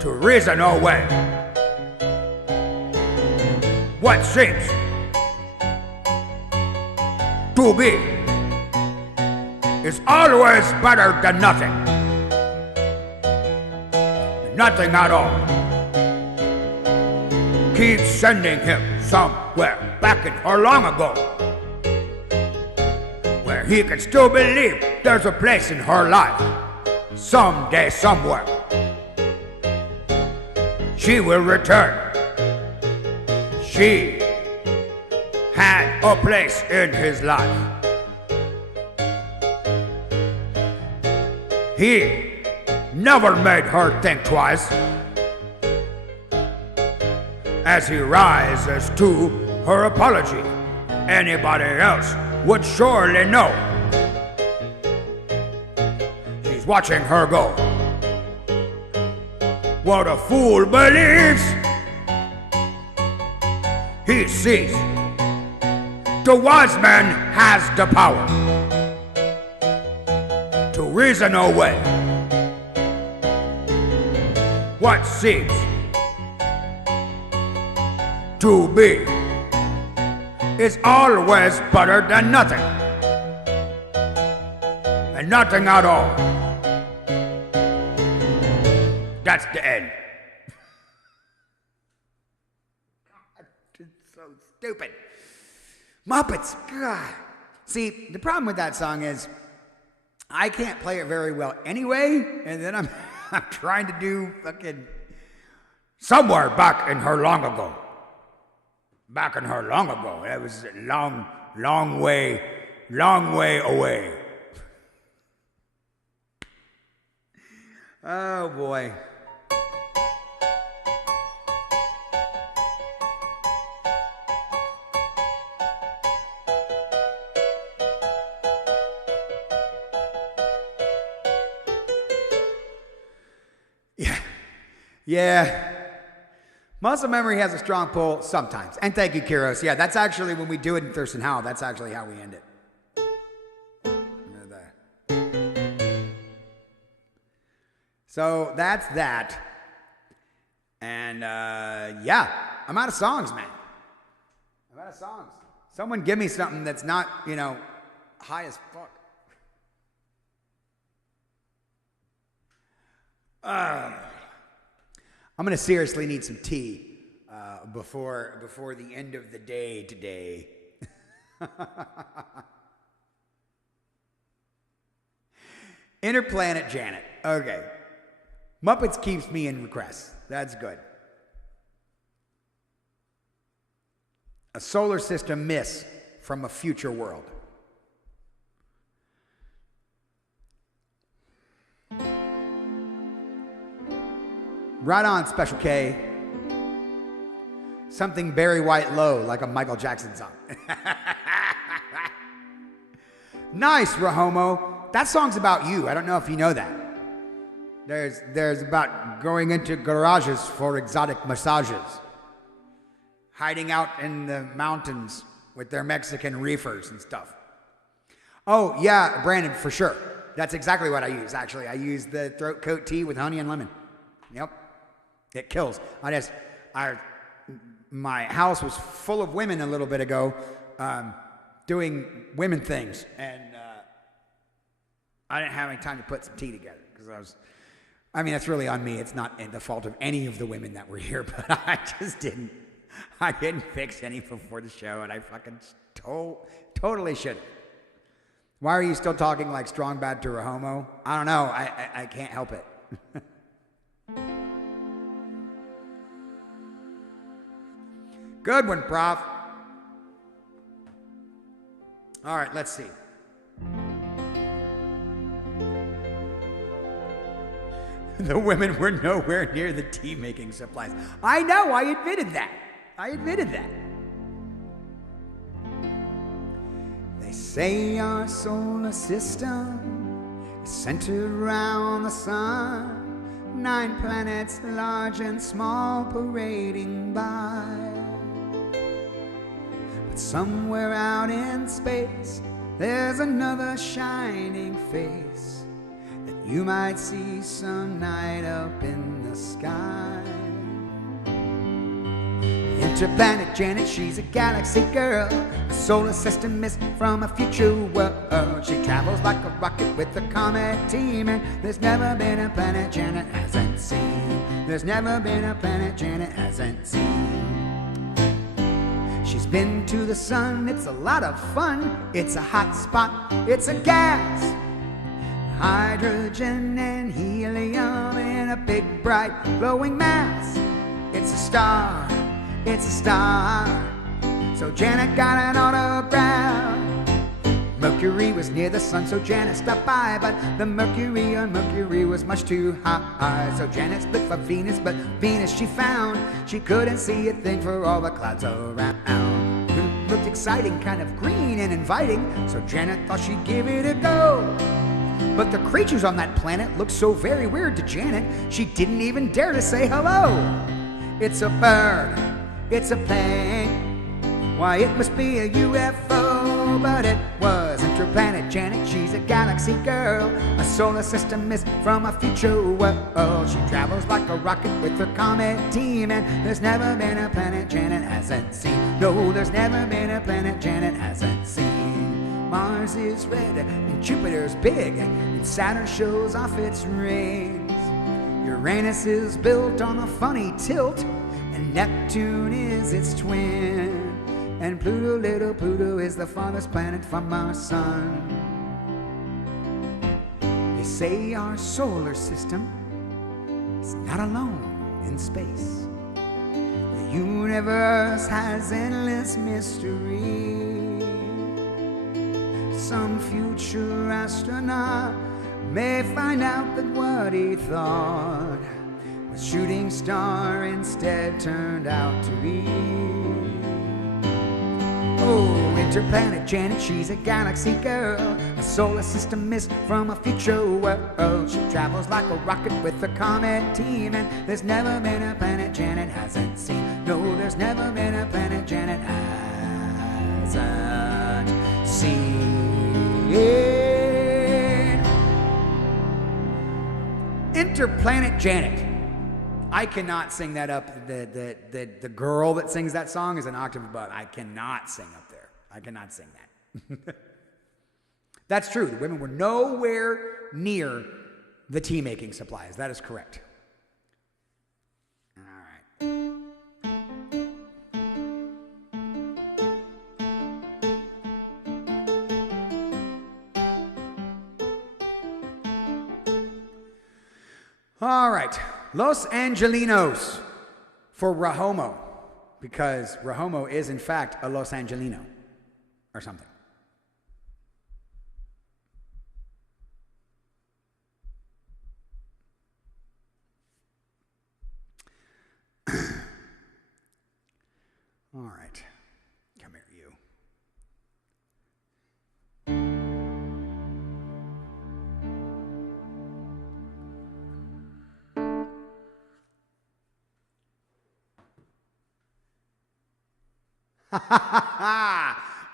to reason away what seems to be is always better than nothing. Nothing at all. Keep sending him somewhere back in her long ago, where he can still believe there's a place in her life. Someday, somewhere, she will return. She had a place in his life. He never made her think twice. As he rises to her apology, anybody else would surely know. She's watching her go. What a fool believes. He sees. The wise man has the power to reason away what seems to be is always better than nothing, and nothing at all. That's the end. It's so stupid. Muppets. God. See, the problem with that song is I can't play it very well anyway, and then I'm trying to do fucking somewhere back in her long ago. Back in her long ago. That was a long way away. Oh boy. Yeah. Muscle memory has a strong pull sometimes. And thank you, Kiros. Yeah, that's actually when we do it in Thurston Howell. That's actually how we end it. So that's that. And yeah, I'm out of songs, man. I'm out of songs. Someone give me something that's not, you know, high as fuck. I'm gonna seriously need some tea before the end of the day today. Interplanet Janet. Okay. Muppets keeps me in requests. That's good. A solar system miss from a future world. Right on, Special K. Something Barry White low, like a Michael Jackson song. Nice, Rahomo. That song's about you. I don't know if you know that. There's about going into garages for exotic massages. Hiding out in the mountains with their Mexican reefers and stuff. Oh, yeah, Brandon, for sure. That's exactly what I use, actually. I use the throat coat tea with honey and lemon. Yep. It kills. My house was full of women a little bit ago doing women things. And I didn't have any time to put some tea together because I mean, that's really on me. It's not the fault of any of the women that were here, but I just didn't. I didn't fix any before the show, and I fucking totally should. Why are you still talking like strong bad to a homo? I don't know. I can't help it. Good one, Prof. All right, let's see. The women were nowhere near the tea-making supplies. I know, I admitted that. They say our solar system is centered around the sun. 9 planets, large and small, parading by. But somewhere out in space, there's another shining face that you might see some night up in the sky. Interplanet Janet, she's a galaxy girl, a solar system miss from a future world. She travels like a rocket with a comet team, and there's never been a planet Janet hasn't seen. There's never been a planet Janet hasn't seen. She's been to the sun, it's a lot of fun. It's a hot spot, it's a gas. Hydrogen and helium in a big, bright, glowing mass. It's a star, it's a star. So Janet got an autograph. Mercury was near the sun, so Janet stopped by, but the mercury on Mercury was much too high. So Janet split for Venus, but Venus she found she couldn't see a thing for all the clouds around. It looked exciting, kind of green and inviting, so Janet thought she'd give it a go. But the creatures on that planet looked so very weird to Janet, she didn't even dare to say hello. It's a bird, it's a plane, why it must be a UFO. But it was Interplanet Janet, she's a galaxy girl, a solar system miss from a future world. She travels like a rocket with her comet team, and there's never been a planet Janet hasn't seen. No, there's never been a planet Janet hasn't seen. Mars is red, and Jupiter's big, and Saturn shows off its rings. Uranus is built on a funny tilt, and Neptune is its twin. And Pluto, little Pluto, is the farthest planet from our sun. They say our solar system is not alone in space. The universe has endless mystery. Some future astronaut may find out that what he thought was shooting star instead turned out to be. Oh, interplanet Janet, she's a galaxy girl, a solar system mist from a future world. She travels like a rocket with a comet team, and there's never been a planet Janet hasn't seen. No, there's never been a planet Janet hasn't seen. Interplanet Janet. I cannot sing that up. The girl that sings that song is an octave above. I cannot sing up there. I cannot sing that. That's true. The women were nowhere near the tea making supplies. That is correct. All right. All right. Los Angelinos for Rahomo, because Rahomo is in fact a Los Angelino or something. All right, come here, you.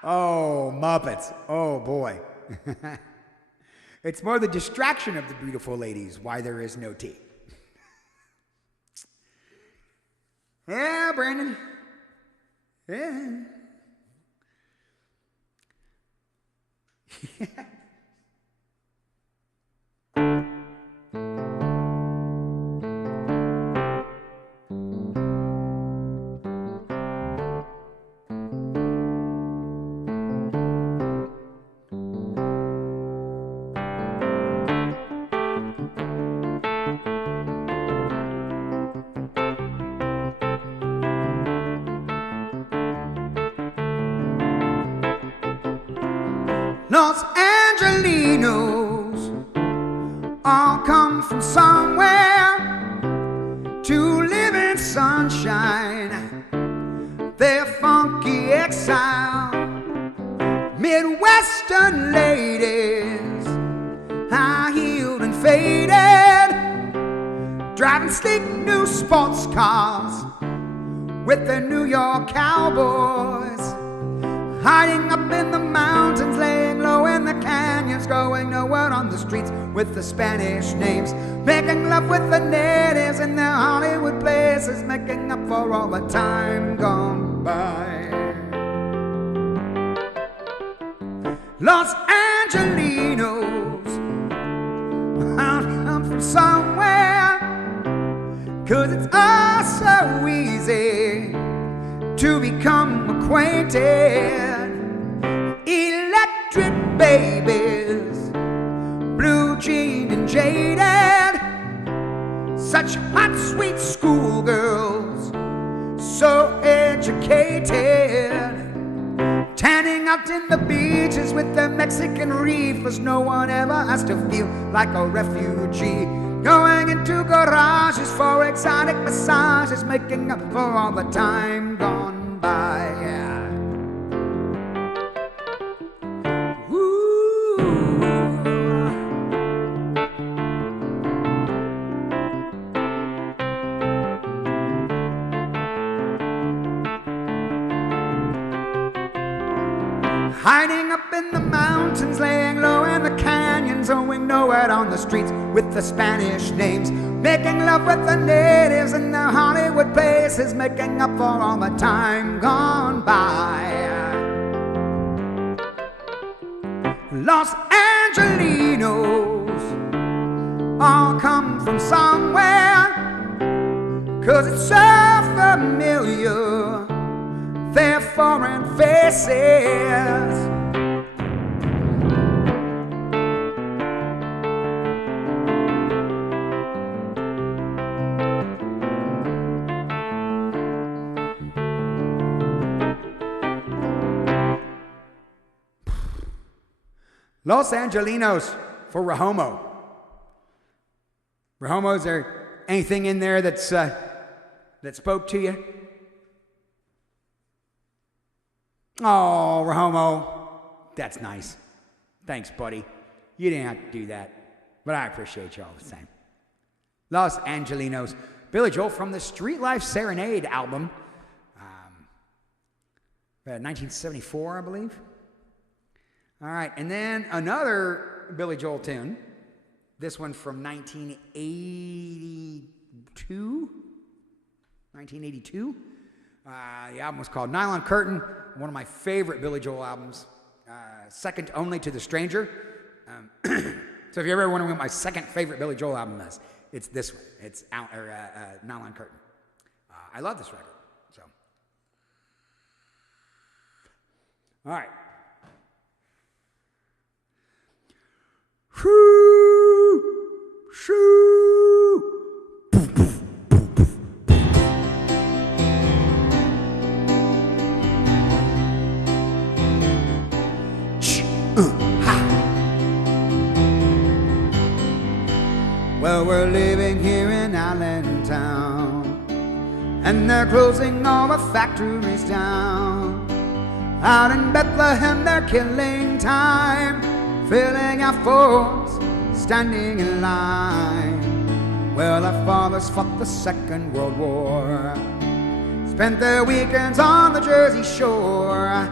Oh, Muppets. Oh, boy. It's more the distraction of the beautiful ladies why there is no tea. Yeah, Brandon. Yeah. Los Angelinos all come from somewhere to live in sunshine. They're funky exile, Midwestern ladies, high-heeled and faded, driving sleek new sports cars with their New York cowboys. Hiding up in the mountains, laying low in the canyons, going nowhere on the streets with the Spanish names, making love with the natives in their Hollywood places, making up for all the time gone by. Los Angelinos, I'm from somewhere, 'cause it's all so easy to become acquainted. Electric babies, blue jeaned and jaded, such hot, sweet schoolgirls, so educated, tanning out in the beaches with their Mexican reefers. No one ever has to feel like a refugee, going into garages for exotic massages, making up for all the time gone by. Yeah. Hiding up in the mountains, laying low in the canyons, owing nowhere on the streets with the Spanish names, making love with the natives in their Hollywood places, making up for all the time gone by. Los Angelinos all come from somewhere, 'cause it's so familiar, their foreign faces. Los Angelinos for Rahomo. Rahomo, is there anything in there that's that spoke to you? Oh, Rahomo. That's nice. Thanks, buddy. You didn't have to do that, but I appreciate you all the same. Los Angelinos. Billy Joel from the Street Life Serenade album. 1974, I believe. All right, and then another Billy Joel tune. This one from 1982. 1982. The album was called Nylon Curtain, one of my favorite Billy Joel albums. Second only to The Stranger. So if you're ever wondering what my second favorite Billy Joel album is, it's this one. It's Nylon Curtain. I love this record. So, all right. Shoo, shoo. Well, we're living here in Allentown, and they're closing all the factories down. Out in Bethlehem, they're killing time, filling our forts, standing in line. Well, our fathers fought the Second World War, spent their weekends on the Jersey Shore.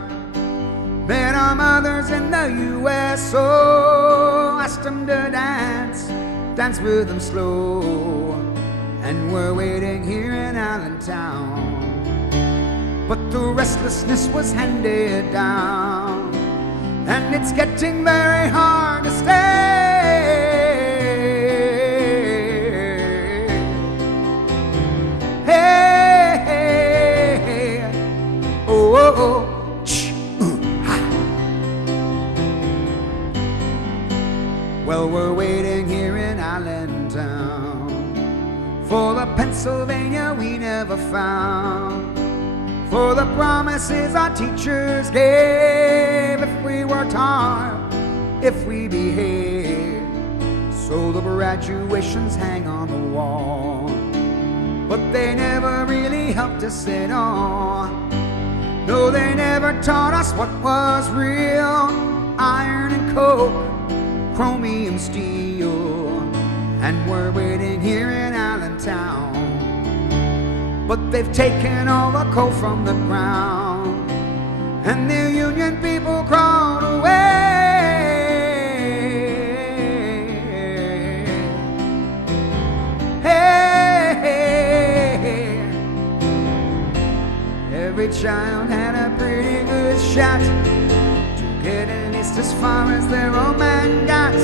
Met our mothers in the USO, asked them to dance with them slow. And we're waiting here in Allentown, but the restlessness was handed down, and it's getting very hard to stay. Hey, hey, hey. Oh, oh, oh. Well, we're waiting here in Allentown for the Pennsylvania we never found, for the promises our teachers gave if we worked hard, if we behaved. So the graduations hang on the wall, but they never really helped us at all. No, they never taught us what was real. Iron and coke, chromium steel, and we're waiting here in Allentown, but they've taken all the coal from the ground, and the union people crawled away. Hey, hey, hey. Every child had a pretty good shot to get at least as far as their old man got.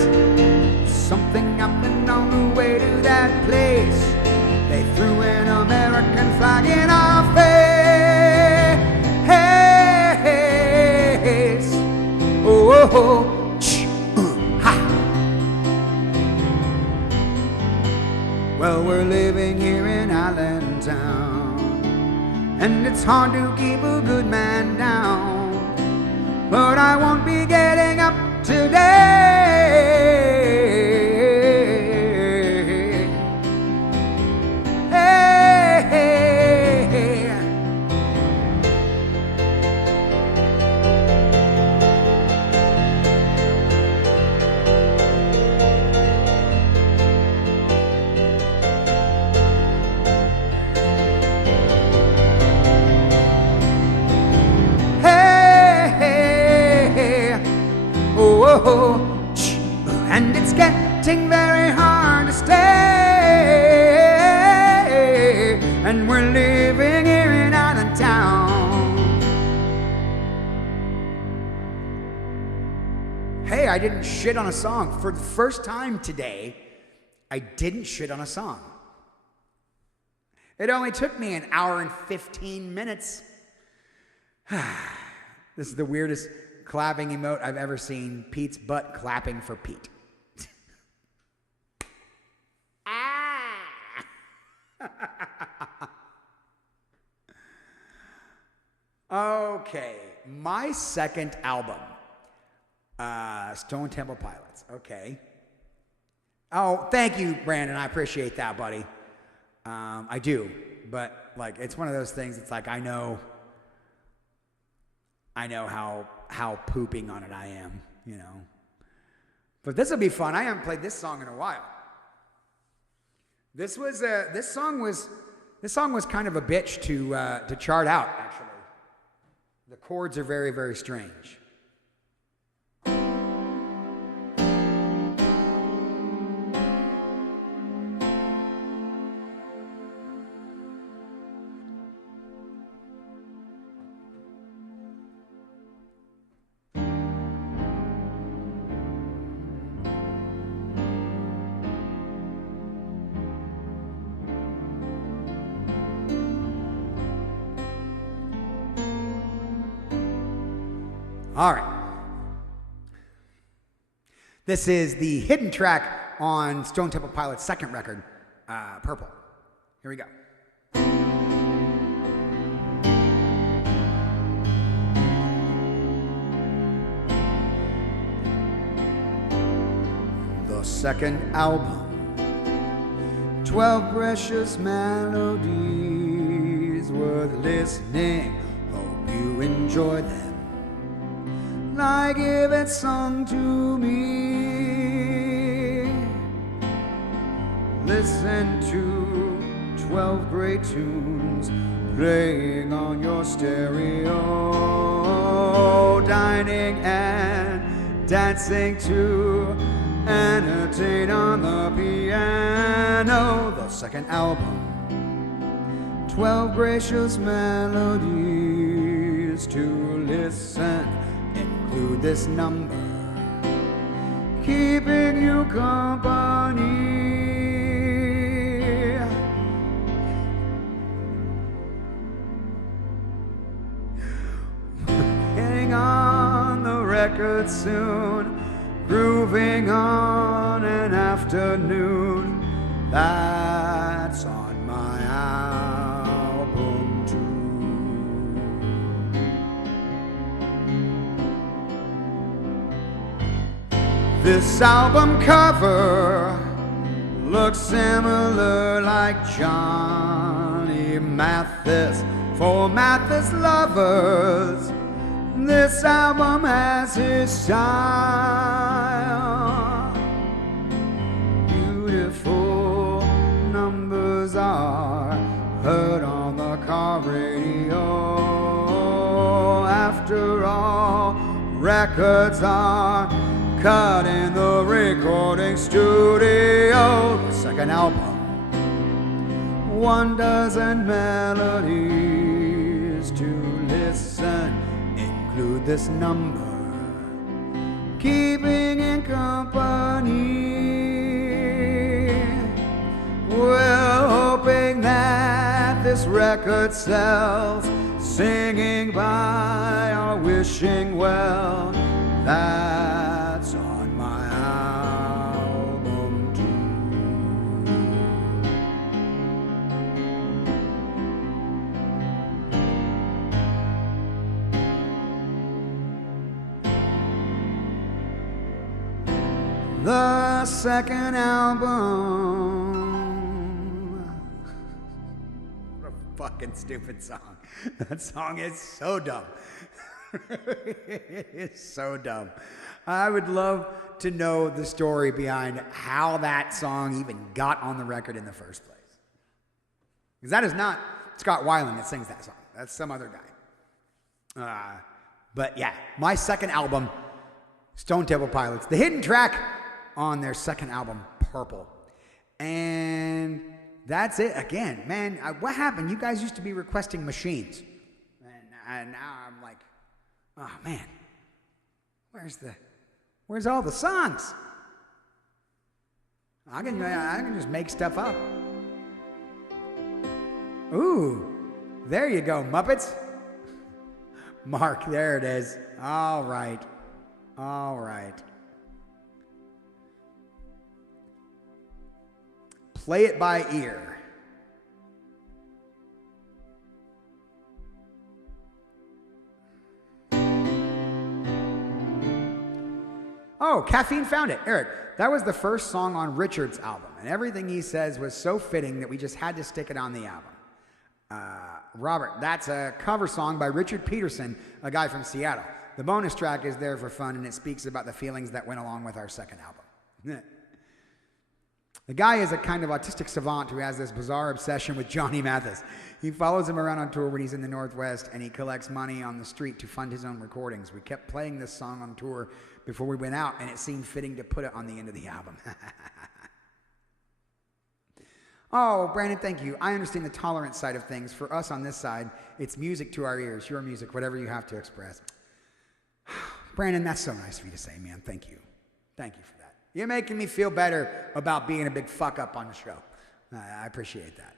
Something happened on the way to that place. They threw an American flag in our face. Oh, oh, oh. Ha. Well, we're living here in Allentown, and it's hard to keep a good man down, but I won't be getting up today. Hey, hey, hey. Oh, and it's getting very hard to stay, and we're living here in Allentown. Hey, I didn't shit on a song. For the first time today, I didn't shit on a song. It only took me an hour and 15 minutes. This is the weirdest clapping emote I've ever seen. Pete's butt clapping for Pete. Okay, my second album, Stone Temple Pilots. Okay. Oh, thank you, Brandon. I appreciate that, buddy. I do, but like it's one of those things. It's like I know I know how pooping on it I am, you know. But this will be fun. I haven't played this song in a while. This song was kind of a bitch to chart out, actually. The chords are very, very strange. All right. This is the hidden track on Stone Temple Pilots' second record, Purple. Here we go. The second album, 12 precious melodies worth listening. Hope you enjoy them. I give it sung to me. Listen to 12 great tunes playing on your stereo, dining and dancing to, entertain on the piano. The second album, 12 gracious melodies to listen. Include this number, keeping you company. Getting on the record soon, grooving on an afternoon. That's on my album too. This album cover looks similar like Johnny Mathis. For Mathis lovers, this album has his style. Beautiful numbers are heard on the car radio. After all, records are cut in the recording studio. The second album, 12 melodies to listen. Include this number, keeping in company. We're hoping that this record sells, singing by or wishing well. That's on my album too. The second album. What a fucking stupid song. That song is so dumb. It is so dumb. I would love to know the story behind how that song even got on the record in the first place. Because that is not Scott Weiland that sings that song. That's some other guy. But yeah, my second album, Stone Temple Pilots, the hidden track on their second album, Purple. And that's it. Again, man, what happened? You guys used to be requesting machines. And now I'm like, oh man, where's all the songs? I can just make stuff up. Ooh, there you go, Muppets. Mark, there it is. All right. Play it by ear. Oh, Caffeine found it. Eric, that was the first song on Richard's album, and everything he says was so fitting that we just had to stick it on the album. Robert, that's a cover song by Richard Peterson, a guy from Seattle. The bonus track is there for fun, and it speaks about the feelings that went along with our second album. The guy is a kind of autistic savant who has this bizarre obsession with Johnny Mathis. He follows him around on tour when he's in the Northwest, and he collects money on the street to fund his own recordings. We kept playing this song on tour before we went out, and it seemed fitting to put it on the end of the album. Oh, Brandon, thank you. I understand the tolerance side of things. For us on this side, it's music to our ears, your music, whatever you have to express. Brandon, that's so nice of you to say, man. Thank you. Thank you for that. You're making me feel better about being a big fuck up on the show. I appreciate that.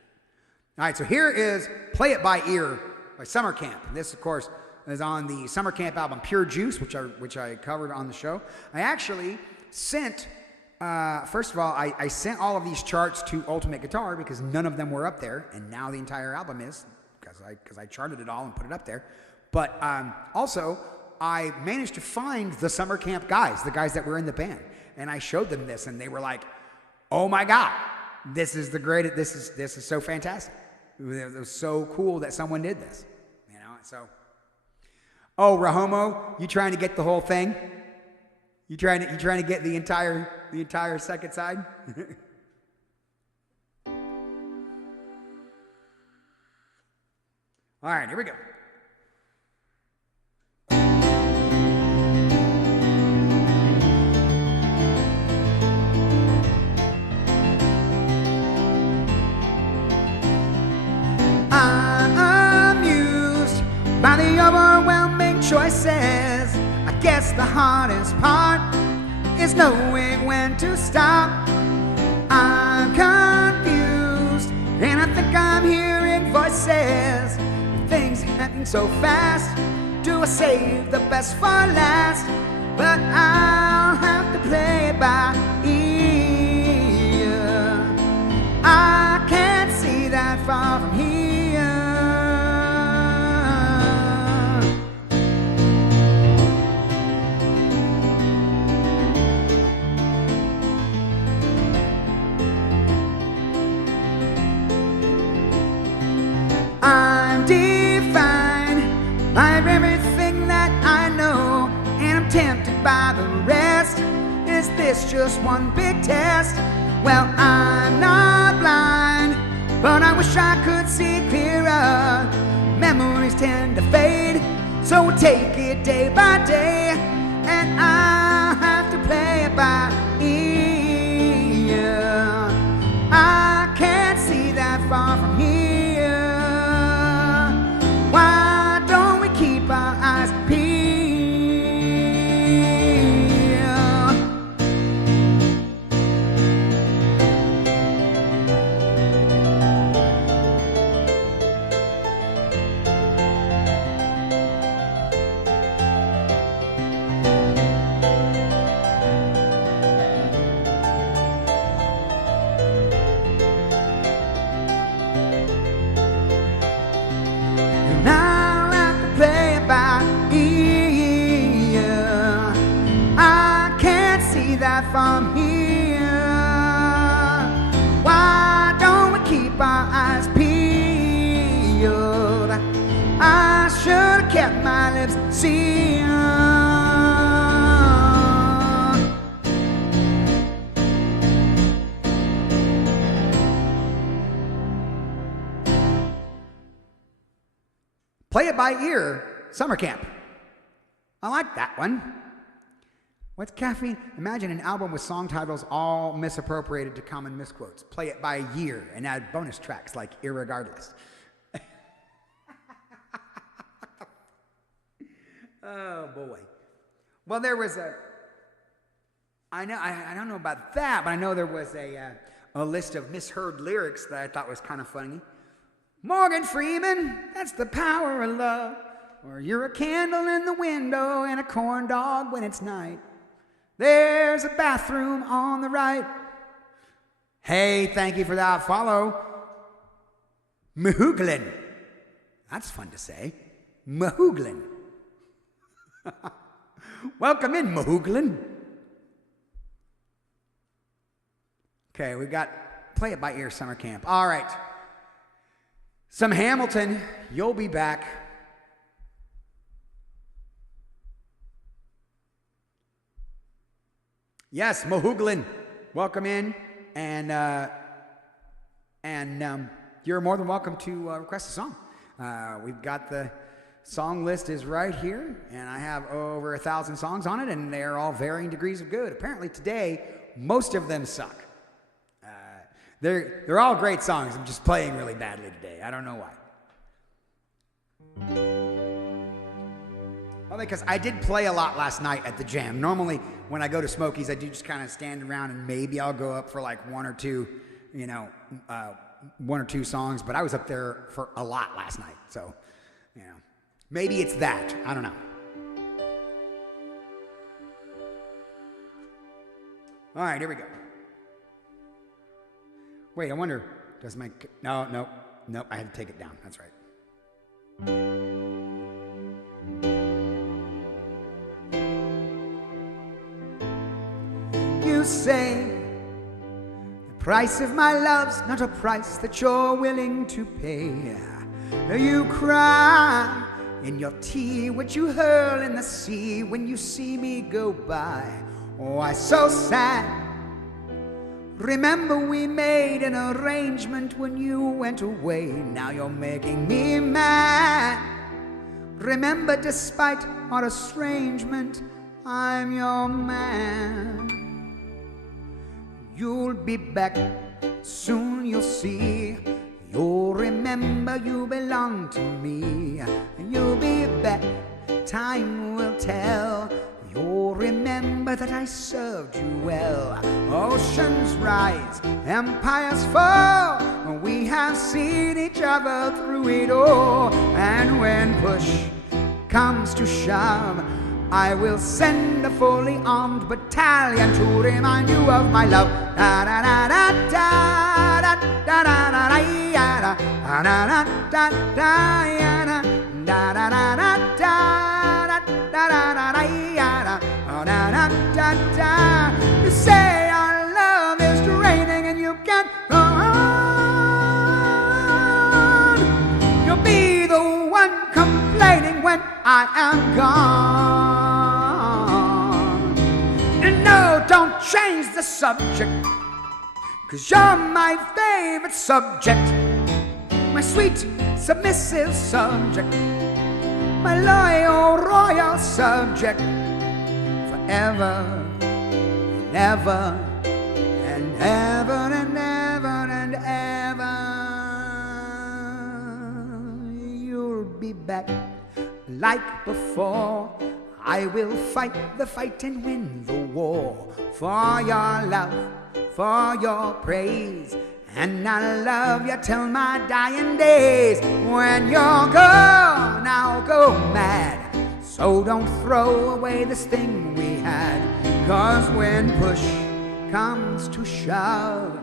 All right, so here is Play It By Ear by Summer Camp. This, of course, is on the Summer Camp album Pure Juice, which I covered on the show. I actually sent, first of all, I sent all of these charts to Ultimate Guitar because none of them were up there, and now the entire album is, because I charted it all and put it up there. But also, I managed to find the Summer Camp guys, the guys that were in the band. And I showed them this, and they were like, "Oh my God, this is the greatest! This is so fantastic! It was so cool that someone did this, you know." So, oh, Rahomo, you trying to get the whole thing? You trying to get the entire second side? All right, here we go. I'm amused by the overwhelming choices. I guess the hardest part is knowing when to stop. I'm confused, and I think I'm hearing voices. Things happen so fast. Do I save the best for last? But I'll have to play it by ear. I can't see that far from here. I'm defined by everything that I know, and I'm tempted by the rest. Is this just one big test? Well, I'm not blind, but I wish I could see clearer. Memories tend to fade, so we'll take it day by day, and I'll have to play it by ear. I can't see that far from here. Why don't we keep our eyes peeled? And I'll have to play it by ear. I can't see that from here. Why don't we keep our eyes peeled? I should have kept my lips sealed. Play It By Ear, Summer Camp. I like that one. What's caffeine? Imagine an album with song titles all misappropriated to common misquotes. Play it by year and add bonus tracks like Irregardless. Oh boy. Well, there was a. I don't know about that, but I know there was a list of misheard lyrics that I thought was kind of funny. Morgan Freeman, that's the power of love. Or you're a candle in the window and a corn dog when it's night. There's a bathroom on the right. Hey, thank you for that follow. Mahooglin. That's fun to say. Mahooglin. Welcome in, Mahooglin. Okay, we got Play It By Ear Summer Camp. All right. Some Hamilton, You'll Be Back. Yes, Mohuglin, welcome in, and you're more than welcome to request a song. We've got the song list is right here, and I have over 1,000 songs on it, and they're all varying degrees of good. Apparently today, most of them suck. They're all great songs. I'm just playing really badly today. I don't know why. Well, because I did play a lot last night at the jam. Normally, when I go to Smokies, I do just kind of stand around and maybe I'll go up for like one or two songs. But I was up there for a lot last night, so maybe it's that. I don't know. All right, here we go. Wait, I wonder, does my... No, I had to take it down. That's right. You say the price of my love's not a price that you're willing to pay. You cry in your tea, which you hurl in the sea when you see me go by. Oh, I'm so sad. Remember we made an arrangement when you went away. Now you're making me mad. Remember, despite our estrangement, I'm your man. You'll be back, soon you'll see. You'll remember you belong to me. You'll be back, time will tell. You'll remember that I served you well. Oceans rise, empires fall. We have seen each other through it all. And when push comes to shove, I will send a fully armed battalion to remind you of my love. Da da da da da da da da da da da da da da da. You say our love is draining and you can't go on. You'll be the one complaining when I am gone. And no, don't change the subject, 'cause you're my favorite subject, my sweet, submissive subject, my loyal, royal subject, forever and ever and ever and ever and ever. You'll be back like before. I will fight the fight and win the war for your love, for your praise. And I'll love you till my dying days. When you're gone, I'll go mad. So don't throw away this thing we had. 'Cause when push comes to shove,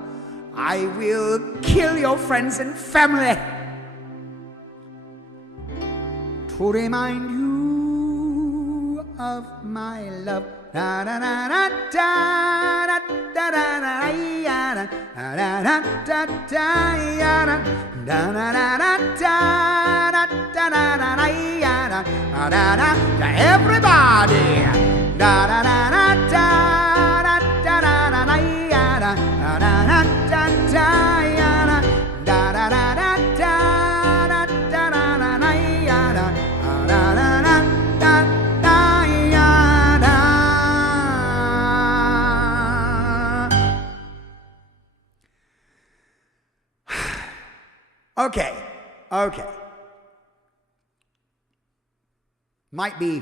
I will kill your friends and family to remind you of my love. Da da da da da da da da da da da da da. Everybody, da da da da da da da da da da da Okay. Might be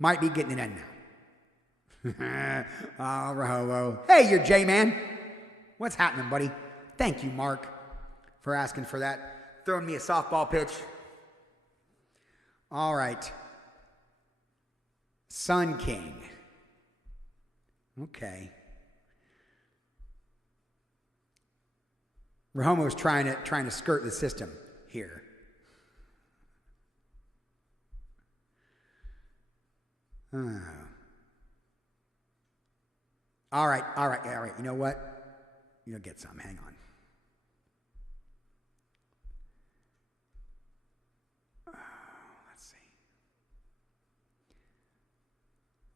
getting it in now. Oh, Raholo. Hey, you're J-Man. What's happening, buddy? Thank you, Mark, for asking for that. Throwing me a softball pitch. All right. Sun King. Okay. Rahomo's trying to skirt the system here. All right. You know what? You'll get some. Hang on.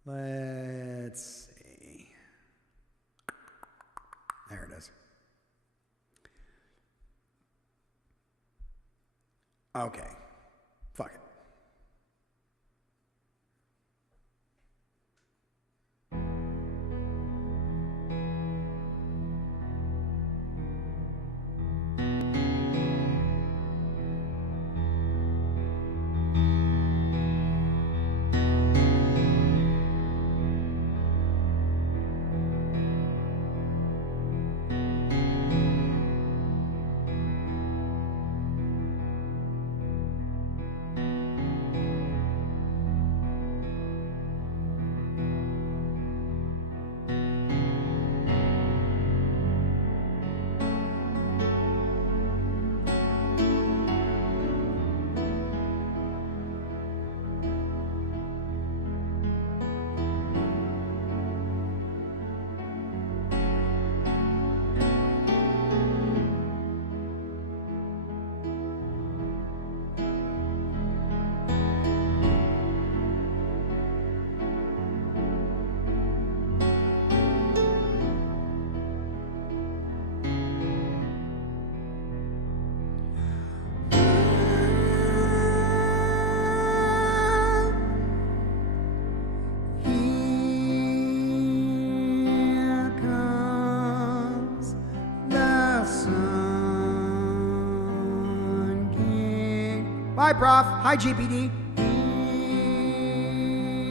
Let's see. There it is. Okay. Fuck it. Bye, Prof. Hi, GPD.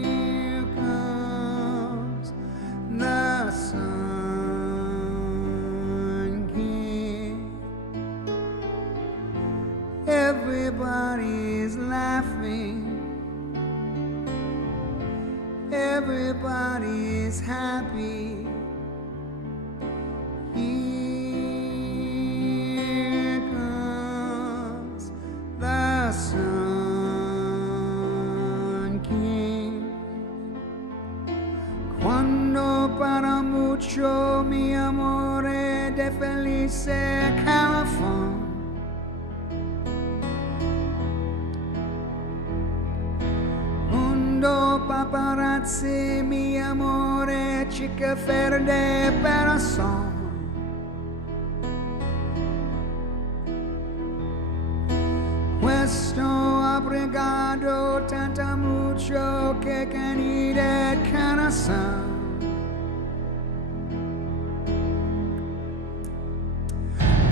Here comes the Sun King. Everybody's laughing. Everybody's happy. Here comes the Sun King. Quando para mucho mi amore de felice California. Paparazzi, mi amore, chica verde per son. Questo abrigato tanta mucho che canide canasa.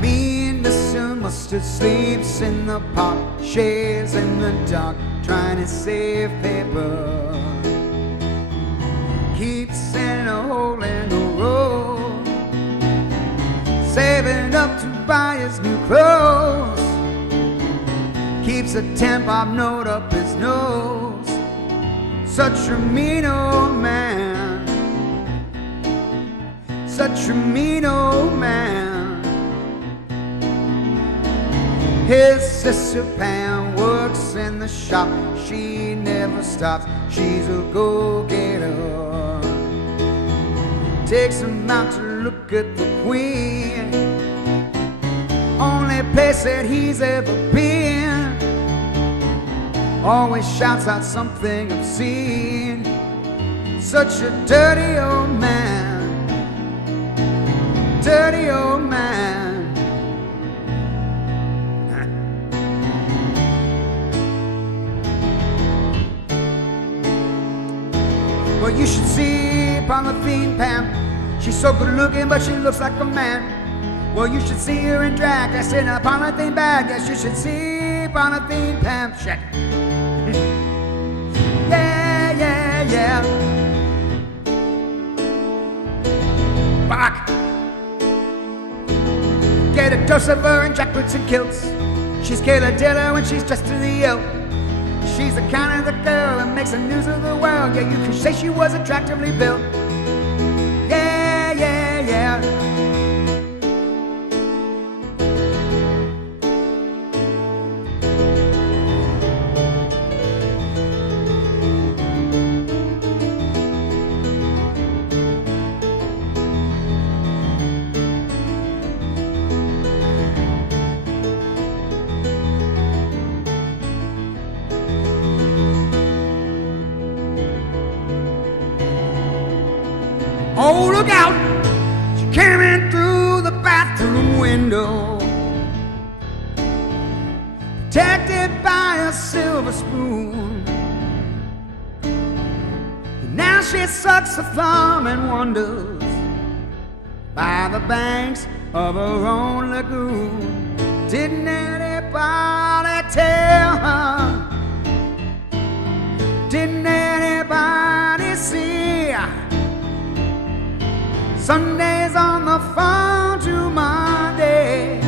Me and Mr. Mustard sleeps in the park, shaves in the dark, trying to save paper. Keeps in a hole in the road, saving up to buy his new clothes. Keeps a 10-pop note up his nose. Such a mean old man. Such a mean old man. His sister Pam works in the shop. She never stops. She's a go-getter. Takes him out to look at the Queen. Only place that he's ever been. Always shouts out something obscene. Such a dirty old man. Dirty old man. Well, you should see Polythene Pam. She's so good looking, but she looks like a man. Well, you should see her in drag. That's in a polythene bag. Yes, you should see Polythene Pam. Shit. Yeah, yeah, yeah. Fuck. Get a dose of her in jackets and kilts. She's Kayla Diller when she's dressed to the hilt. She's the kind of the girl that makes the news of the world. Yeah, you could say she was attractively built. Yeah, yeah, yeah. look out! She came in through the bathroom window, protected by a silver spoon. And now she sucks the thumb and wonders by the banks of her own lagoon. Didn't anybody tell her? Didn't anybody see? Sundays on the phone to Monday,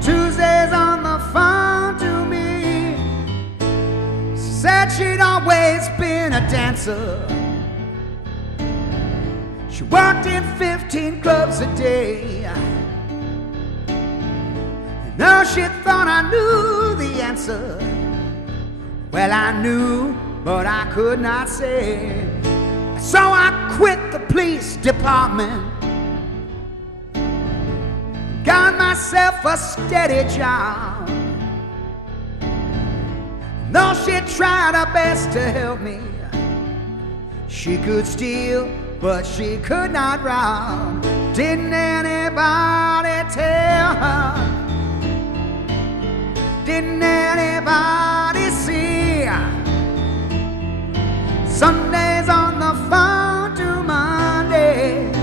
Tuesdays on the phone to me. She said she'd always been a dancer. She worked in 15 clubs a day. And though she thought I knew the answer, well, I knew, but I could not say. So I quit the police department, got myself a steady job. And though she tried her best to help me, she could steal, but she could not rob. Didn't anybody tell her? Didn't anybody see? Sundays on the phone to Mondays,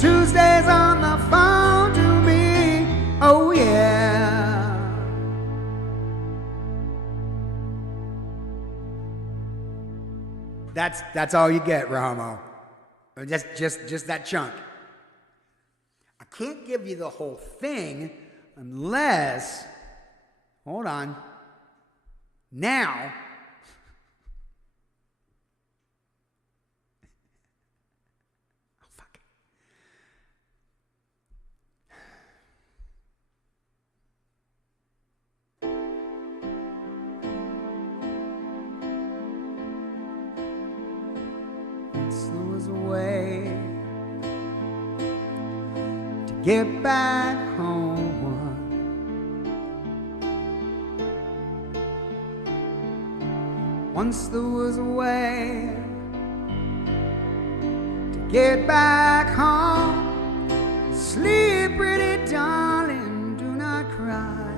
Tuesdays on the phone to me. Oh yeah. That's all you get, Ramo. Just that chunk. I can't give you the whole thing unless, hold on. Now, oh fuck. Once there was a way to get back home. Once there was a way to get back home. Sleep, pretty darling, do not cry,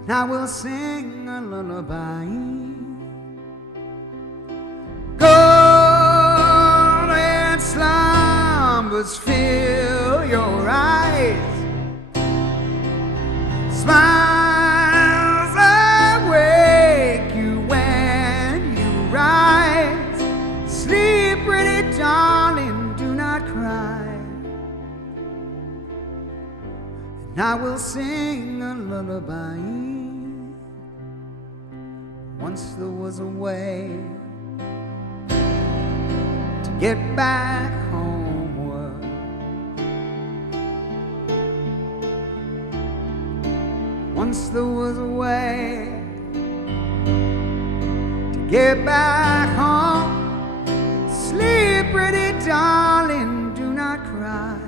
and I will sing a lullaby. Golden slumbers fill your eyes, smiles awake you when you rise. Sleep, pretty darling, do not cry, and I will sing a lullaby. Once there was a way to get back homeward. Once there was a way to get back home. Sleep, pretty darling, do not cry,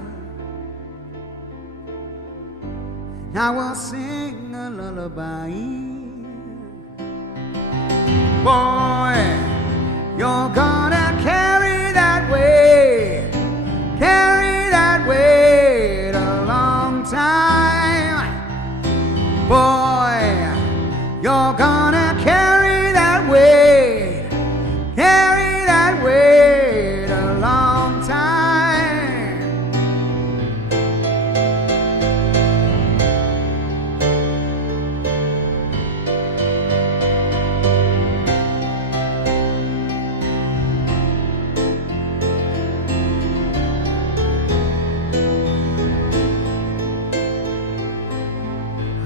and I will sing a lullaby. Boy, you're gonna carry that weight a long time. Boy, you're gonna carry that weight a long time.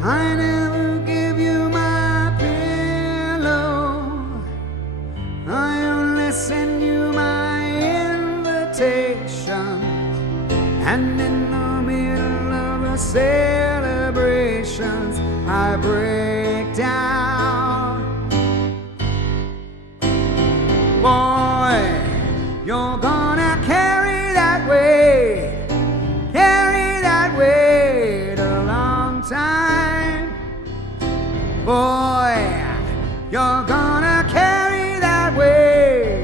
I never give you my pillow, I only send you my invitation. And in the middle of the celebrations, I break down. Boy, you're gonna carry that weight a long time. Boy, you're gonna carry that weight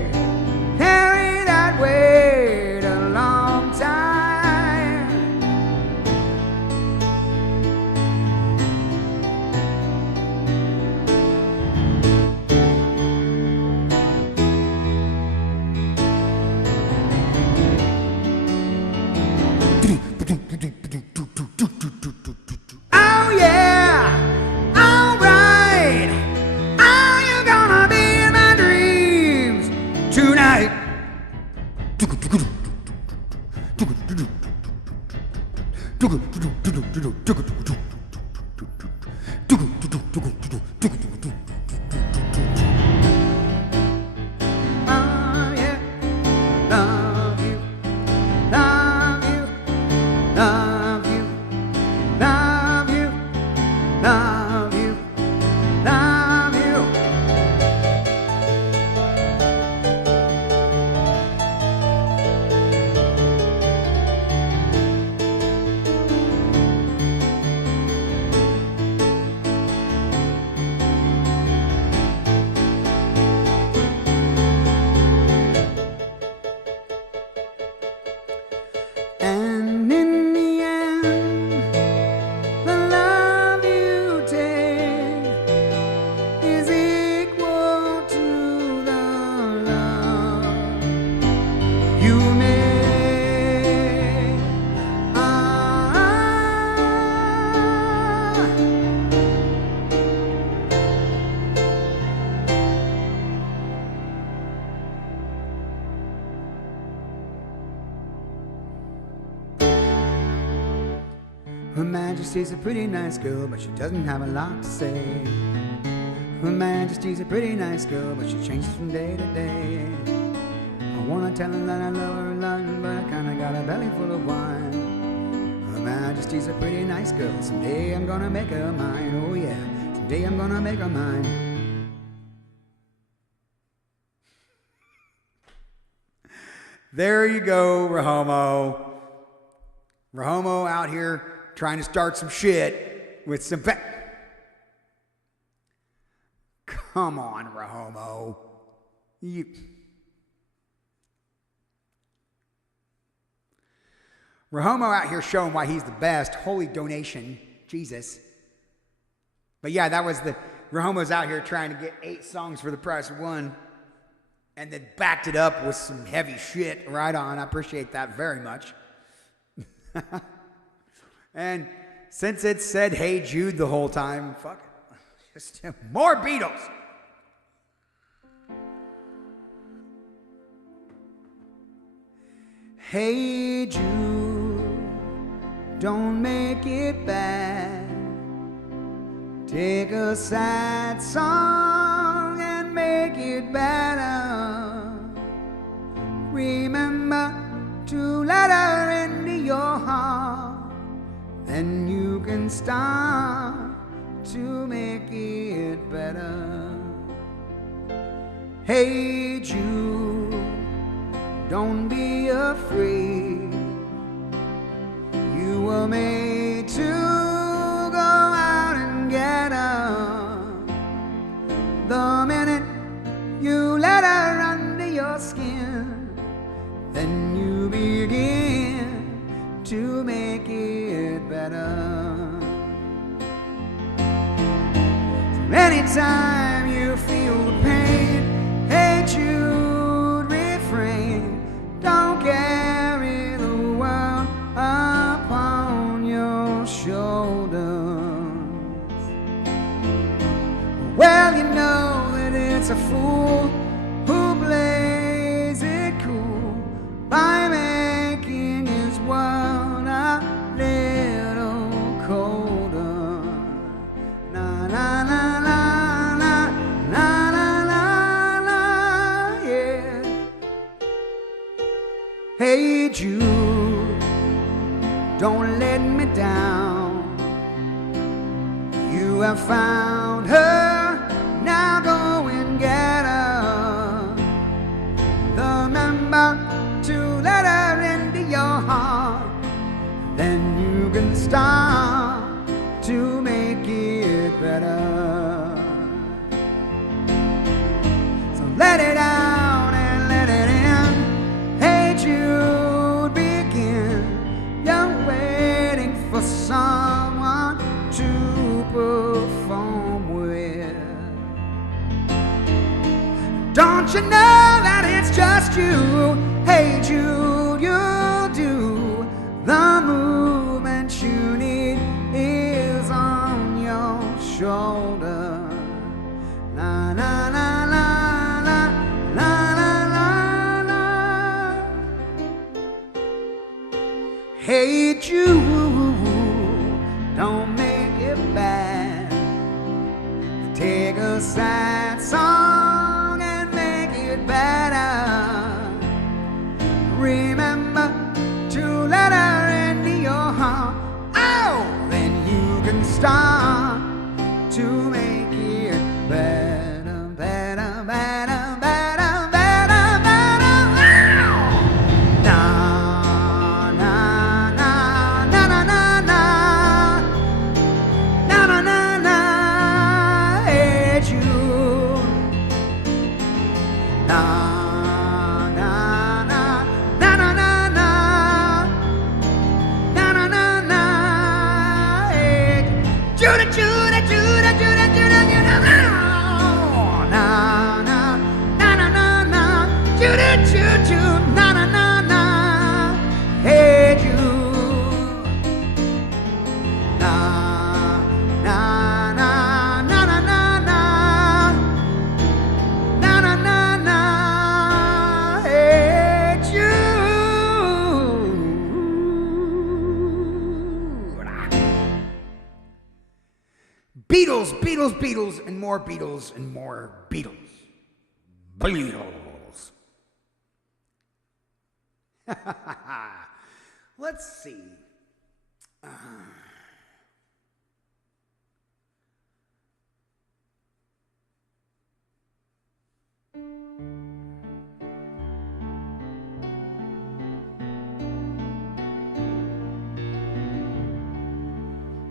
Her Majesty's a pretty nice girl, but she doesn't have a lot to say. Her Majesty's a pretty nice girl, but she changes from day to day. I wanna tell her that I love her a lot, but I kinda got a belly full of wine. Her Majesty's a pretty nice girl, someday I'm gonna make her mine. Oh yeah, someday I'm gonna make her mine. There you go, Rahomo. Rahomo out here trying to start some shit with some Come on, Rahomo. Rahomo out here showing why he's the best. Holy donation. Jesus. But yeah, that was Rahomo's out here trying to get 8 songs for the price of 1. And then backed it up with some heavy shit. Right on. I appreciate that very much. And since it said Hey Jude the whole time, fuck it. Just more Beatles. Hey Jude, don't make it bad. Take a sad song and make it better. Remember to let her into your heart. Then you can start to make it better. Hey Jude, don't be afraid. You were made to go out and get her. The minute you let her under your skin, then you begin to make it better. So anytime you feel the pain, hey Jude, refrain. Don't carry the world upon your shoulders. Well, you know that it's a fool who plays it cool by making his world a little colder. Na na na na na na na na na, yeah. Hey Jude, don't let me down. You have found her, now go and get her. Remember to let her into your heart. Then you can start to make it better. So let it out and let it in. Hey Jude, begin. You're waiting for someone to perform with. Don't you know that it's just you? Hey Jude, you'll do the movement you need is on your shoulder. Na na na na na na na na. Hey Jude. don't make it bad. Take a sad song and make it better. Remember to let her into your heart. Oh, then you can start to make it better, better, better, better, better, better. Na na na na na na na na na na na. Hey June. Na na na na na na na na na na na. Hey Judah, Judah, Judah, Judah, Judah, Judah. Na na na na na na. Judah, Judah, Judah, na na na na. Hey Jude. Na na na na na na na. Na na na na. Hey Jude. Beatles, Beatles, Beatles, and more Beatles, and more Beatles. Beatles. Let's see.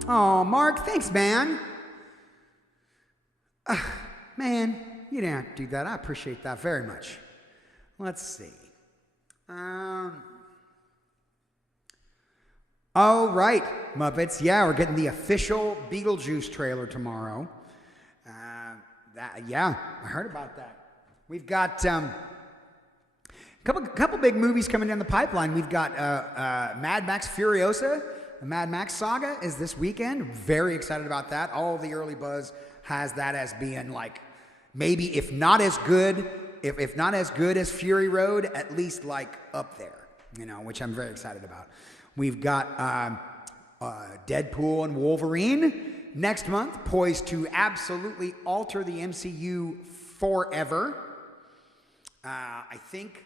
Oh, Mark, thanks, man. Man, you didn't have to do that. I appreciate that very much. Let's see. Oh, right, Muppets. Yeah, we're getting the official Beetlejuice trailer tomorrow. Yeah, I heard about that. We've got couple big movies coming down the pipeline. We've got Mad Max Furiosa. The Mad Max saga is this weekend. Very excited about that. All the early buzz has that as being like maybe if not as good, if not as good as Fury Road, at least like up there, you know, which I'm very excited about. We've got Deadpool and Wolverine next month, poised to absolutely alter the MCU forever. I think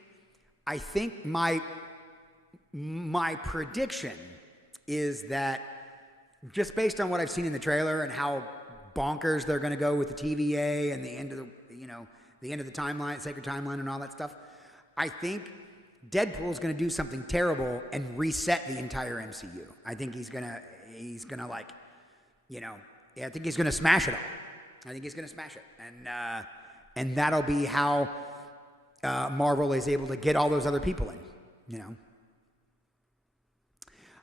my prediction is that just based on what I've seen in the trailer and how bonkers they're going to go with the TVA and the end of the timeline, sacred timeline, and all that stuff, I think Deadpool's going to do something terrible and reset the entire MCU. I think he's gonna like, you know, I think he's gonna smash it all. I think he's gonna smash it, and that'll be how Marvel is able to get all those other people in. You know.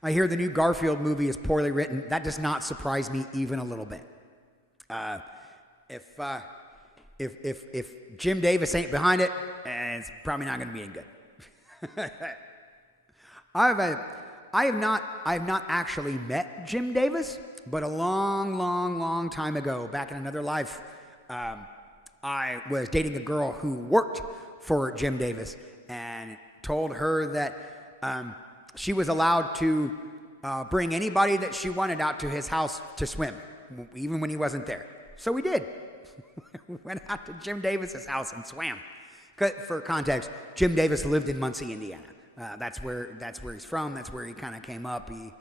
I hear the new Garfield movie is poorly written. That does not surprise me even a little bit. If Jim Davis ain't behind it, it's probably not going to be any good. I have not actually met Jim Davis, but a long time ago, back in another life, I was dating a girl who worked for Jim Davis and told her that she was allowed to bring anybody that she wanted out to his house to swim, even when he wasn't there. So we did. We went out to Jim Davis's house and swam. For context, Jim Davis lived in Muncie, Indiana. That's where he's from. That's where he kind of came up. He,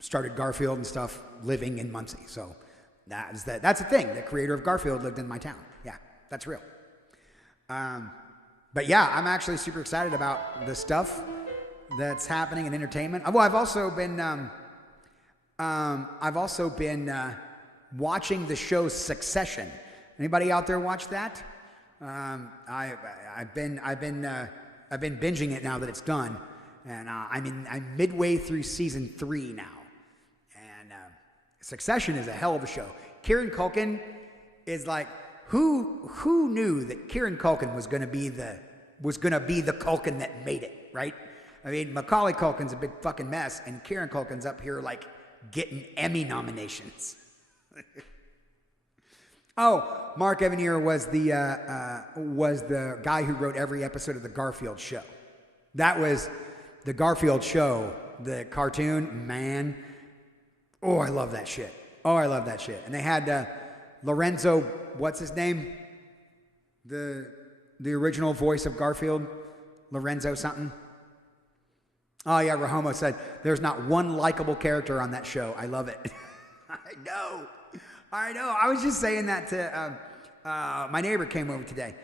started Garfield and stuff, living in Muncie. So that's the thing. The creator of Garfield lived in my town. Yeah, that's real. But yeah, I'm actually super excited about the stuff that's happening in entertainment. Well, I've also been watching the show Succession. Anybody out there watch that? I've been binging it now that it's done, and I'm midway through season 3 now. And Succession is a hell of a show. Kieran Culkin is like, who knew that Kieran Culkin was going to be the Culkin that made it, right? I mean, Macaulay Culkin's a big fucking mess, and Kieran Culkin's up here like getting Emmy nominations. Oh, Mark Evanier was the guy who wrote every episode of the Garfield show. That was the Garfield show, the cartoon. Man, Oh, I love that shit. Oh, I love that shit. And they had Lorenzo, what's his name? The original voice of Garfield, Lorenzo something. Oh yeah, Rahomo said there's not one likable character on that show. I love it. I know. I was just saying that to my neighbor came over today.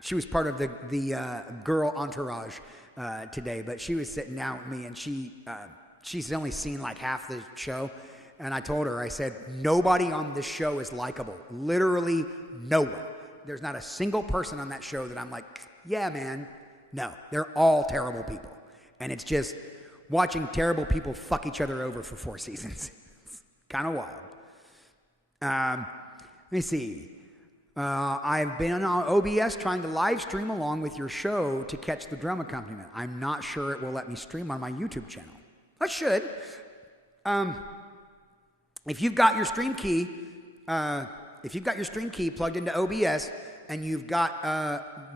She was part of the girl entourage today, but she was sitting down with me, and she's only seen like half the show. And I told her, I said, nobody on this show is likable. Literally no one. There's not a single person on that show that I'm like, yeah, man. No, they're all terrible people. And it's just watching terrible people fuck each other over for 4 seasons. It's kind of wild. Let me see. I've been on OBS trying to live stream along with your show to catch the drum accompaniment. I'm not sure it will let me stream on my YouTube channel. I should. If you've got your stream key, plugged into OBS and you've got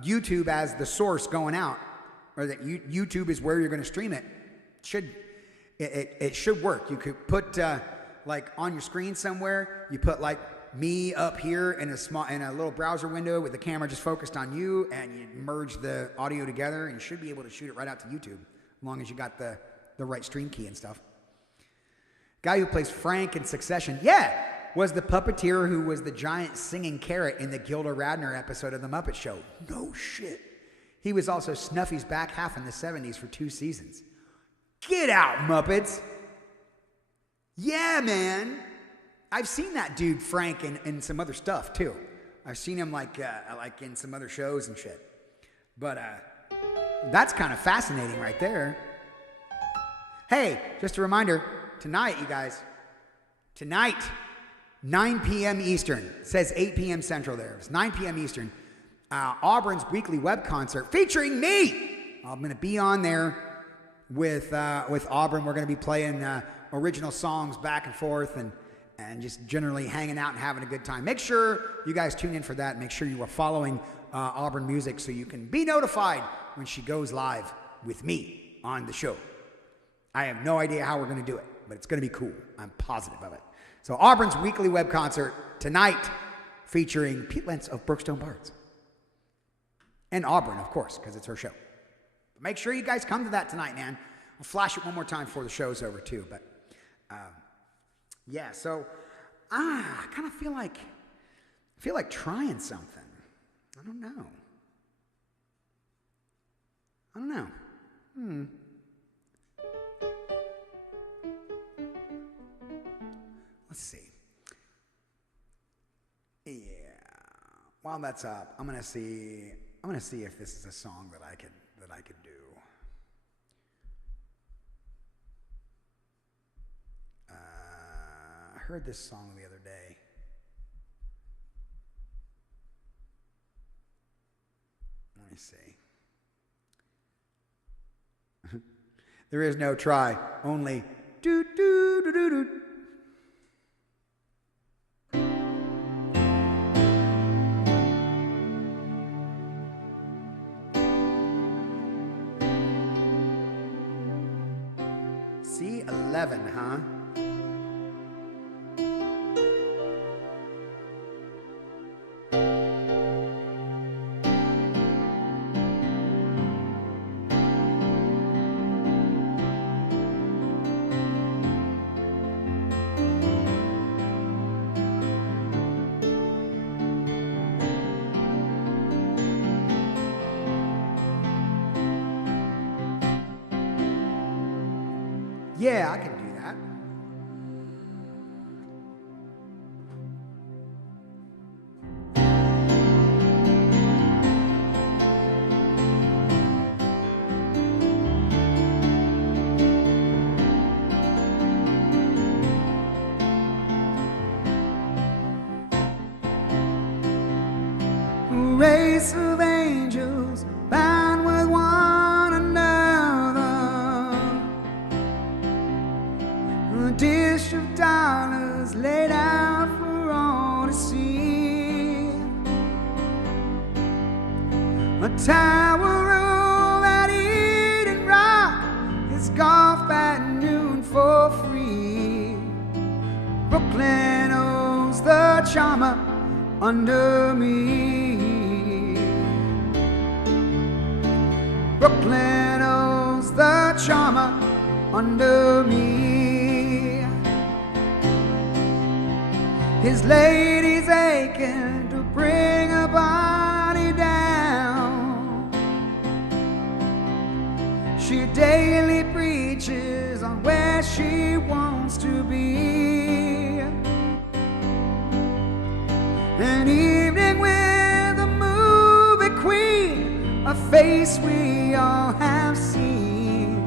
YouTube as the source going out, or that YouTube is where you're going to stream it, it should work. You could put like on your screen somewhere, you put like me up here in a little browser window with the camera just focused on you, and you merge the audio together, and you should be able to shoot it right out to YouTube, as long as you got the right stream key and stuff. Guy who plays Frank in Succession, was the puppeteer who was the giant singing carrot in the Gilda Radner episode of The Muppet Show. No shit. He was also Snuffy's back half in the 70s for 2 seasons. Get out, Muppets. Yeah, man. I've seen that dude, Frank, in some other stuff, too. I've seen him, like in some other shows and shit. But that's kind of fascinating right there. Hey, just a reminder, tonight, you guys, 9 p.m. Eastern. It says 8 p.m. Central there. It's 9 p.m. Eastern. Auburn's weekly web concert featuring me. I'm going to be on there with Aubryn. We're going to be playing original songs back and forth and just generally hanging out and having a good time. Make sure you guys tune in for that. Make sure you are following AubrynMusic so you can be notified when she goes live with me on the show. I have no idea how we're going to do it, but it's going to be cool. I'm positive of it. So Auburn's weekly web concert tonight featuring Pete Lentz of Brookstone Bards. And Aubryn, of course, because it's her show. But make sure you guys come to that tonight, man. I'll flash it one more time before the show's over, too. But, yeah, so I kind of feel like trying something. I don't know. Let's see. Yeah. While that's up, I'm gonna see if this is a song that I could do. I heard this song the other day. Let me see. There is no try, only do do do do do. C11, huh? Yeah, I can do that. A race of angels bound with one another. A dish of dollars laid out for all to see. A tower of that Eden Rock is golf at noon for free. Brooklyn owes the charmer under me. Brooklyn owes the charmer under me. His lady's aching to bring her body down. She daily preaches on where she wants to be. An evening with a movie queen, a face we all have seen.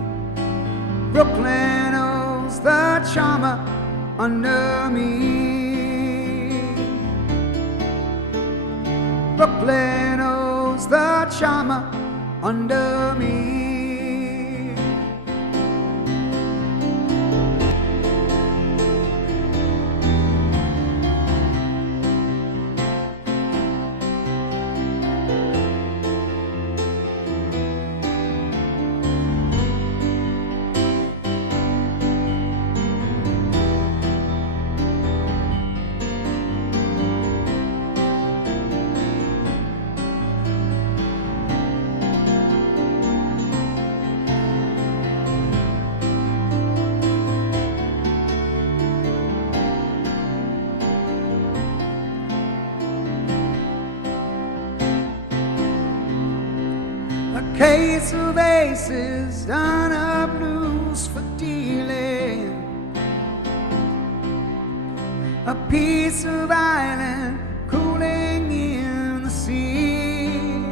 Brooklyn owes the charmer under me. Brooklyn owes the charmer under me. Case of aces done up loose for dealing. A piece of island cooling in the sea.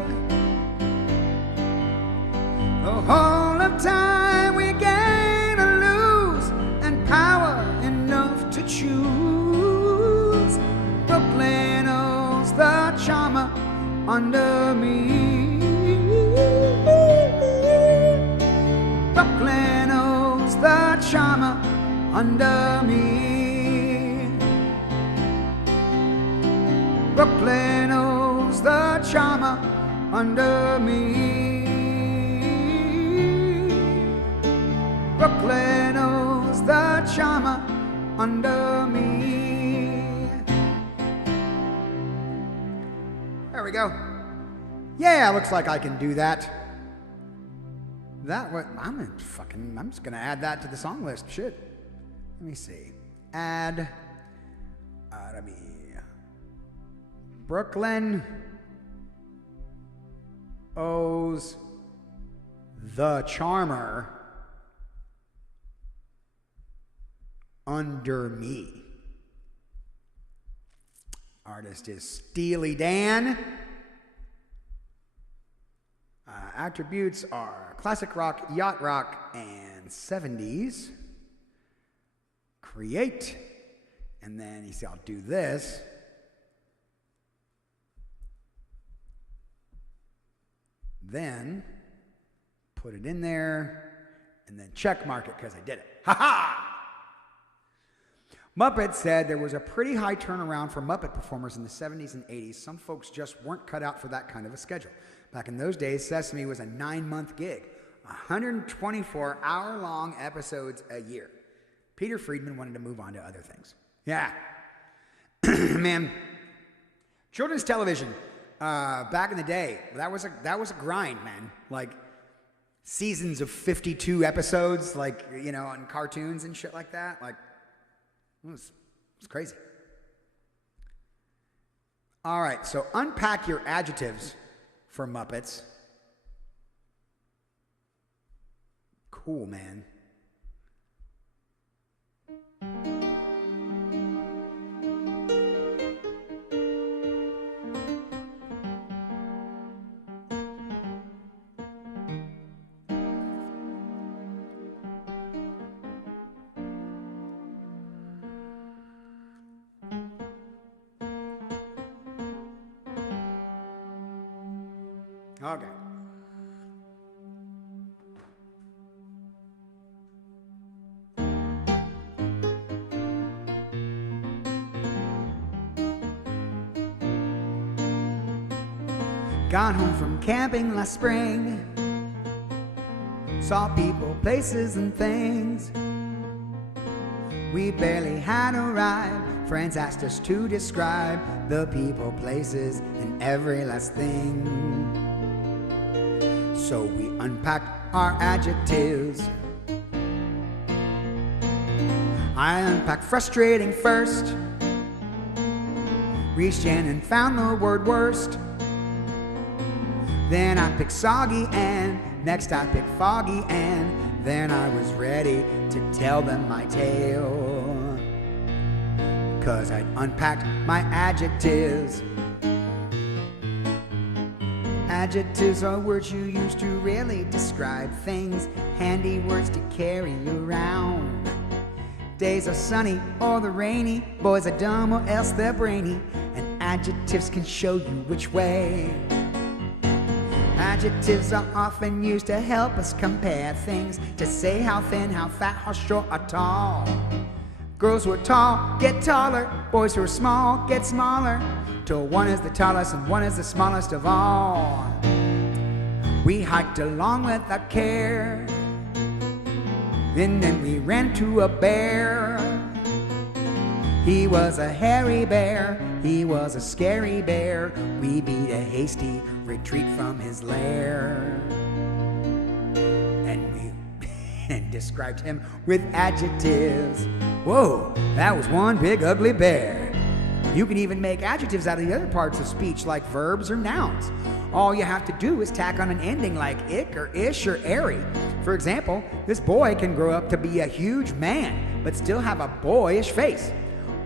The whole of time we gain or lose, and power enough to choose. Brooklyn owes the charmer under me. Brooklyn owes the charmer under me. Brooklyn owes the charmer under me. Brooklyn owes the charmer under me. There we go. Yeah, looks like I can do that. I'm just gonna add that to the song list. Shit. Let me see. Add. Brooklyn owes the charmer under me. Artist is Steely Dan. Attributes are classic rock, yacht rock, and 70s. Create. And then you see, I'll do this. Then put it in there, and then check mark it because I did it. Ha ha! Muppet said there was a pretty high turnaround for Muppet performers in the 70s and 80s. Some folks just weren't cut out for that kind of a schedule. Back in those days, Sesame was a 9-month gig, 124-hour-long episodes a year. Peter Friedman wanted to move on to other things. Yeah. Man, children's television, back in the day, that was a grind, man. Like, seasons of 52 episodes, like, you know, on cartoons and shit like that. Like, it was crazy. All right, so unpack your adjectives for Muppets. Cool, man. Okay. Got home from camping last spring, saw people, places, and things. We barely had arrived. Friends asked us to describe the people, places, and every last thing. So we unpacked our adjectives. I unpacked frustrating first, reached in and found the word worst. Then I picked soggy and next I picked foggy, and then I was ready to tell them my tale, 'cause I'd unpacked my adjectives. Adjectives are words you use to really describe things, handy words to carry around. Days are sunny or they're rainy, boys are dumb or else they're brainy, and adjectives can show you which way. Adjectives are often used to help us compare things, to say how thin, how fat, how short or tall. Girls who are tall get taller, boys who are small get smaller, till one is the tallest and one is the smallest of all. We hiked along without care, and then we ran to a bear. He was a hairy bear, he was a scary bear. We beat a hasty retreat from his lair, and we described him with adjectives. Whoa, that was one big ugly bear. You can even make adjectives out of the other parts of speech, like verbs or nouns. All you have to do is tack on an ending like ick or ish or airy. For example, this boy can grow up to be a huge man, but still have a boyish face.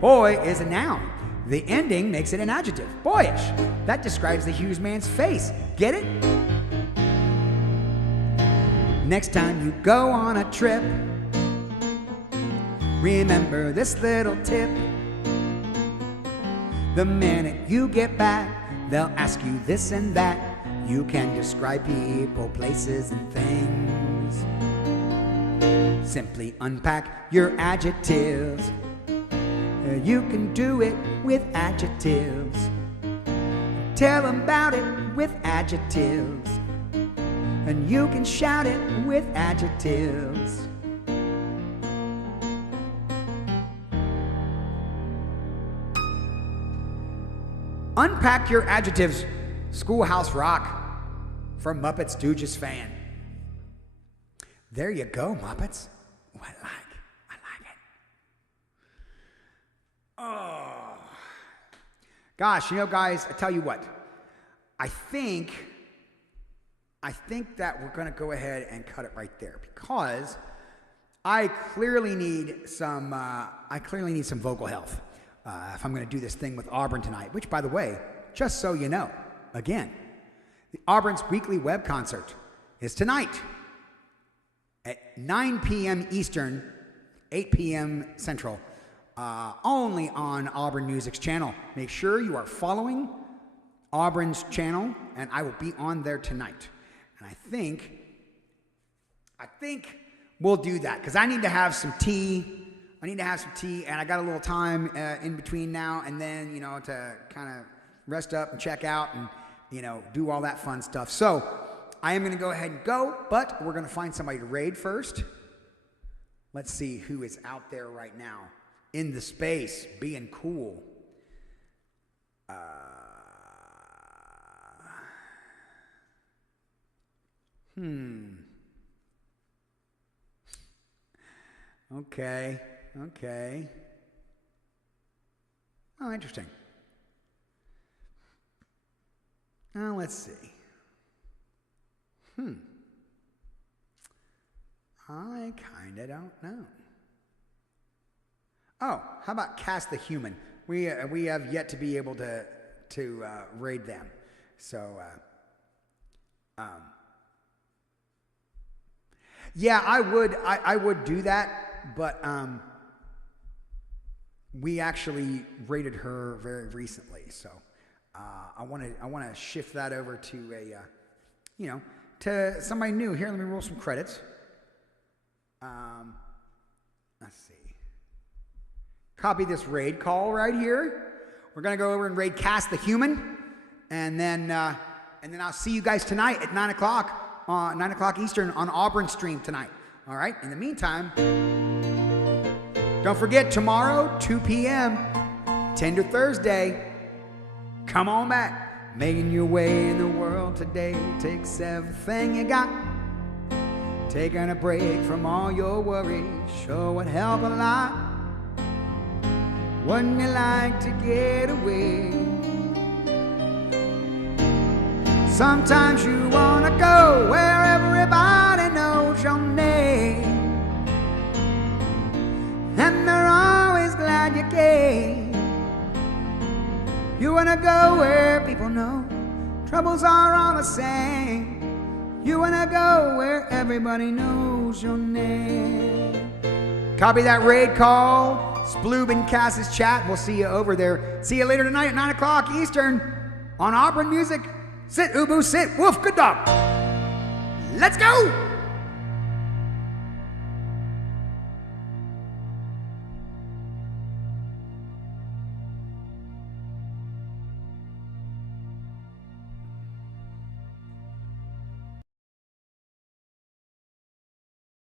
Boy is a noun. The ending makes it an adjective. Boyish. That describes the huge man's face. Get it? Next time you go on a trip, remember this little tip. The minute you get back, they'll ask you this and that. You can describe people, places, and things. Simply unpack your adjectives. You can do it with adjectives. Tell them about it with adjectives. And you can shout it with adjectives. Unpack your adjectives. Schoolhouse Rock from Muppet Stooges fan. There you go, Muppets. Oh, I like it. Oh. Gosh, you know, guys, I tell you what. I think that we're going to go ahead and cut it right there, because I clearly need some vocal health if I'm going to do this thing with Aubryn tonight. Which, by the way, just so you know, again, the Auburn's weekly web concert is tonight at 9 p.m. Eastern, 8 p.m. Central, only on AubrynMusic's channel. Make sure you are following Auburn's channel, and I will be on there tonight. And I think we'll do that, because I need to have some tea. And I got a little time in between now and then, you know, to kind of rest up and check out and, you know, do all that fun stuff. So I am going to go ahead and go, but we're going to find somebody to raid first. Let's see who is out there right now in the space being cool. Okay. Oh, interesting. Now, let's see. I kind of don't know. Oh, how about Cast the Human? We have yet to be able to raid them. So, yeah, I would do that, but we actually rated her very recently, so I want to shift that over to to somebody new. Here, let me roll some credits. Let's see. Copy this raid call right here. We're gonna go over and raid Cast the Human, and then I'll see you guys tonight at 9 o'clock Eastern on Auburn stream tonight. All right. In the meantime, Don't forget, tomorrow, 2 p.m., Tender Thursday. Come on back. Making your way in the world today takes everything you got. Taking a break from all your worries sure would help a lot. Wouldn't you like to get away? Sometimes you wanna go where everybody knows your name, and they're always glad you came. You wanna go where people know troubles are all the same. You wanna go where everybody knows your name. Copy that raid call, Sploob and Cass's chat. We'll see you over there. See you later tonight at 9 o'clock Eastern on AubrynMusic. Sit, Ubu, sit. Woof, good dog. Let's go.